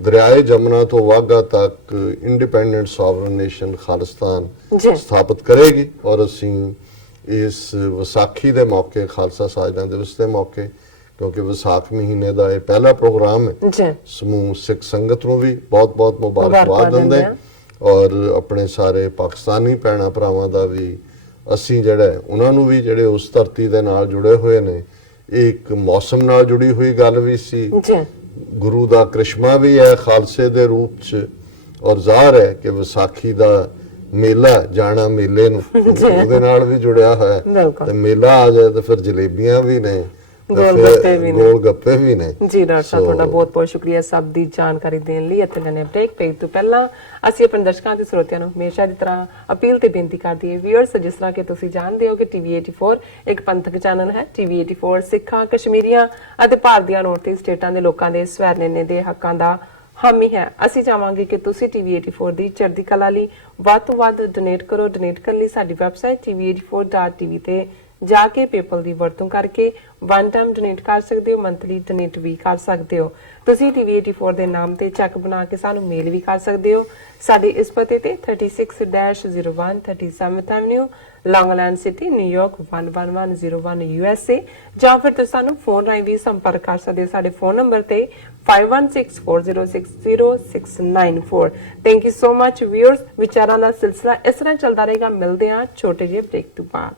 ਦਰਿਆਏ ਜਮਨਾ ਤੋਂ ਵਾਘਾ ਤੱਕ ਇੰਡੀਪੈਂਡੈਂਟ ਸੋਵਰਨ ਨੇਸ਼ਨ ਖਾਲਿਸਤਾਨ ਸਥਾਪਿਤ ਕਰੇਗੀ। ਔਰ ਅਸੀਂ ਇਸ ਵਿਸਾਖੀ ਦੇ ਮੌਕੇ, ਖਾਲਸਾ ਸਾਜਨਾ ਦਿਵਸ ਦੇ ਮੌਕੇ, ਕਿਉਂਕਿ ਵਿਸਾਖ ਮਹੀਨੇ ਦਾ ਇਹ ਪਹਿਲਾ ਪ੍ਰੋਗਰਾਮ ਹੈ, ਸਮੂਹ ਸਿੱਖ ਸੰਗਤ ਨੂੰ ਵੀ ਬਹੁਤ-ਬਹੁਤ ਮੁਬਾਰਕਬਾਦ ਦਿੰਦੇ ਔਰ ਆਪਣੇ ਸਾਰੇ ਪਾਕਿਸਤਾਨੀ ਭੈਣਾਂ ਭਰਾਵਾਂ ਦਾ ਵੀ ਅਸੀਂ ਜਿਹੜਾ ਉਹਨਾਂ ਨੂੰ ਵੀ ਜਿਹੜੇ ਉਸ ਧਰਤੀ ਦੇ ਨਾਲ ਜੁੜੇ ਹੋਏ ਨੇ। ਇਹ ਇੱਕ ਮੌਸਮ ਨਾਲ ਜੁੜੀ ਹੋਈ ਗੱਲ ਵੀ ਸੀ, ਗੁਰੂ ਦਾ ਕ੍ਰਿਸ਼ਮਾ ਵੀ ਹੈ ਖਾਲਸੇ ਦੇ ਰੂਪ 'ਚ, ਔਰ ਜ਼ਾਹਰ ਹੈ ਕਿ ਵਿਸਾਖੀ ਦਾ ਮੇਲਾ ਜਾਣਾ ਮੇਲੇ ਨੂੰ ਉਹਦੇ ਨਾਲ ਵੀ ਜੁੜਿਆ ਹੋਇਆ, ਤੇ ਮੇਲਾ ਆ ਜਾਏ ਤਾਂ ਫਿਰ ਜਲੇਬੀਆਂ ਵੀ ਨੇ, ਗੋਲ ਗੱਪੇ ਵੀ ਨੇ। ਜੀ ਡਾਕਟਰ ਸਾਹਿਬ, ਤੁਹਾਡਾ ਬਹੁਤ ਬਹੁਤ ਸ਼ੁਕਰੀਆ ਸਭ ਦੀ ਜਾਣਕਾਰੀ ਦੇਣ ਲਈ। ਅਤੇ ਲੈਣੇ ਬ੍ਰੇਕ ਪੇਜ ਤੋਂ ਪਹਿਲਾਂ ਅਸੀਂ ਆਪਣੇ ਦਰਸ਼ਕਾਂ ਤੇ ਸਰੋਤਿਆਂ ਨੂੰ ਹਮੇਸ਼ਾ ਦੀ ਤਰ੍ਹਾਂ ਅਪੀਲ ਤੇ ਬੇਨਤੀ ਕਰਦੇ ਹਾਂ ਵੀਅਰਸ, ਜਿਸ ਤਰ੍ਹਾਂ ਕਿ ਤੁਸੀਂ ਜਾਣਦੇ ਹੋ ਕਿ ਟੀਵੀ 84 ਇੱਕ ਪੰਥਕ ਚੈਨਲ ਹੈ। ਟੀਵੀ 84 ਸਿੱਖਾਂ, ਕਸ਼ਮੀਰੀਆਂ ਅਤੇ ਭਾਰਤ ਦੀਆਂ ਨੌਰਥ ਈਸਟ ਸਟੇਟਾਂ ਦੇ ਲੋਕਾਂ ਦੇ ਸਵੈਰਨੇਨੇ ਦੇ ਹੱਕਾਂ ਦਾ ਹਾਮੀ ਹੈ। ਅਸੀਂ ਚਾਹਾਂਗੇ ਕਿ ਤੁਸੀਂ ਟੀਵੀ 84 ਦੀ ਚੜ੍ਹਦੀ ਕਲਾ ਲਈ ਵੱਧ ਤੋਂ ਵੱਧ ਡੋਨੇਟ ਕਰੋ। ਡੋਨੇਟ ਕਰਨ ਲਈ ਸਾਡੀ ਵੈਬਸਾਈਟ tv84.tv ਤੇ ਜਾ ਕੇ PayPal ਦੀ ਵਰਤੋਂ ਕਰਕੇ ਵਨ ਟਾਈਮ ਡੋਨੇਟ ਕਰ ਸਕਦੇ ਹੋ, ਮੰਥਲੀ ਡੋਨੇਟ ਵੀ ਕਰ ਸਕਦੇ ਹੋ। ਤੁਸੀਂ TV84 ਦੇ ਨਾਮ ਤੇ ਚੈੱਕ ਬਣਾ ਕੇ ਸਾਨੂੰ ਮੇਲ ਵੀ ਕਰ ਸਕਦੇ ਹੋ। ਸਾਡੇ ਇਸ ਪਤੇ ਤੇ 36-01 37th Avenue, Long Island City, New York 11101 USA, ਜਾਂ ਫਿਰ ਤੁਸੀਂ ਸਾਨੂੰ ਫੋਨ ਰਾਹੀਂ ਵੀ ਸੰਪਰਕ ਕਰ ਸਕਦੇ ਹੋ ਸਾਡੇ ਫੋਨ ਨੰਬਰ ਤੇ 5164060694। Thank you so much viewers. ਵਿਚਾਰਾਂ ਦਾ ਸਿਲਸਿਲਾ ਇਸ ਤਰ੍ਹਾਂ ਚੱਲਦਾ ਰਹੇਗਾ। ਮਿਲਦੇ ਹਾਂ ਛੋਟੇ ਜਿਹੇ ਬ੍ਰੇਕ ਤੋਂ ਬਾਅਦ।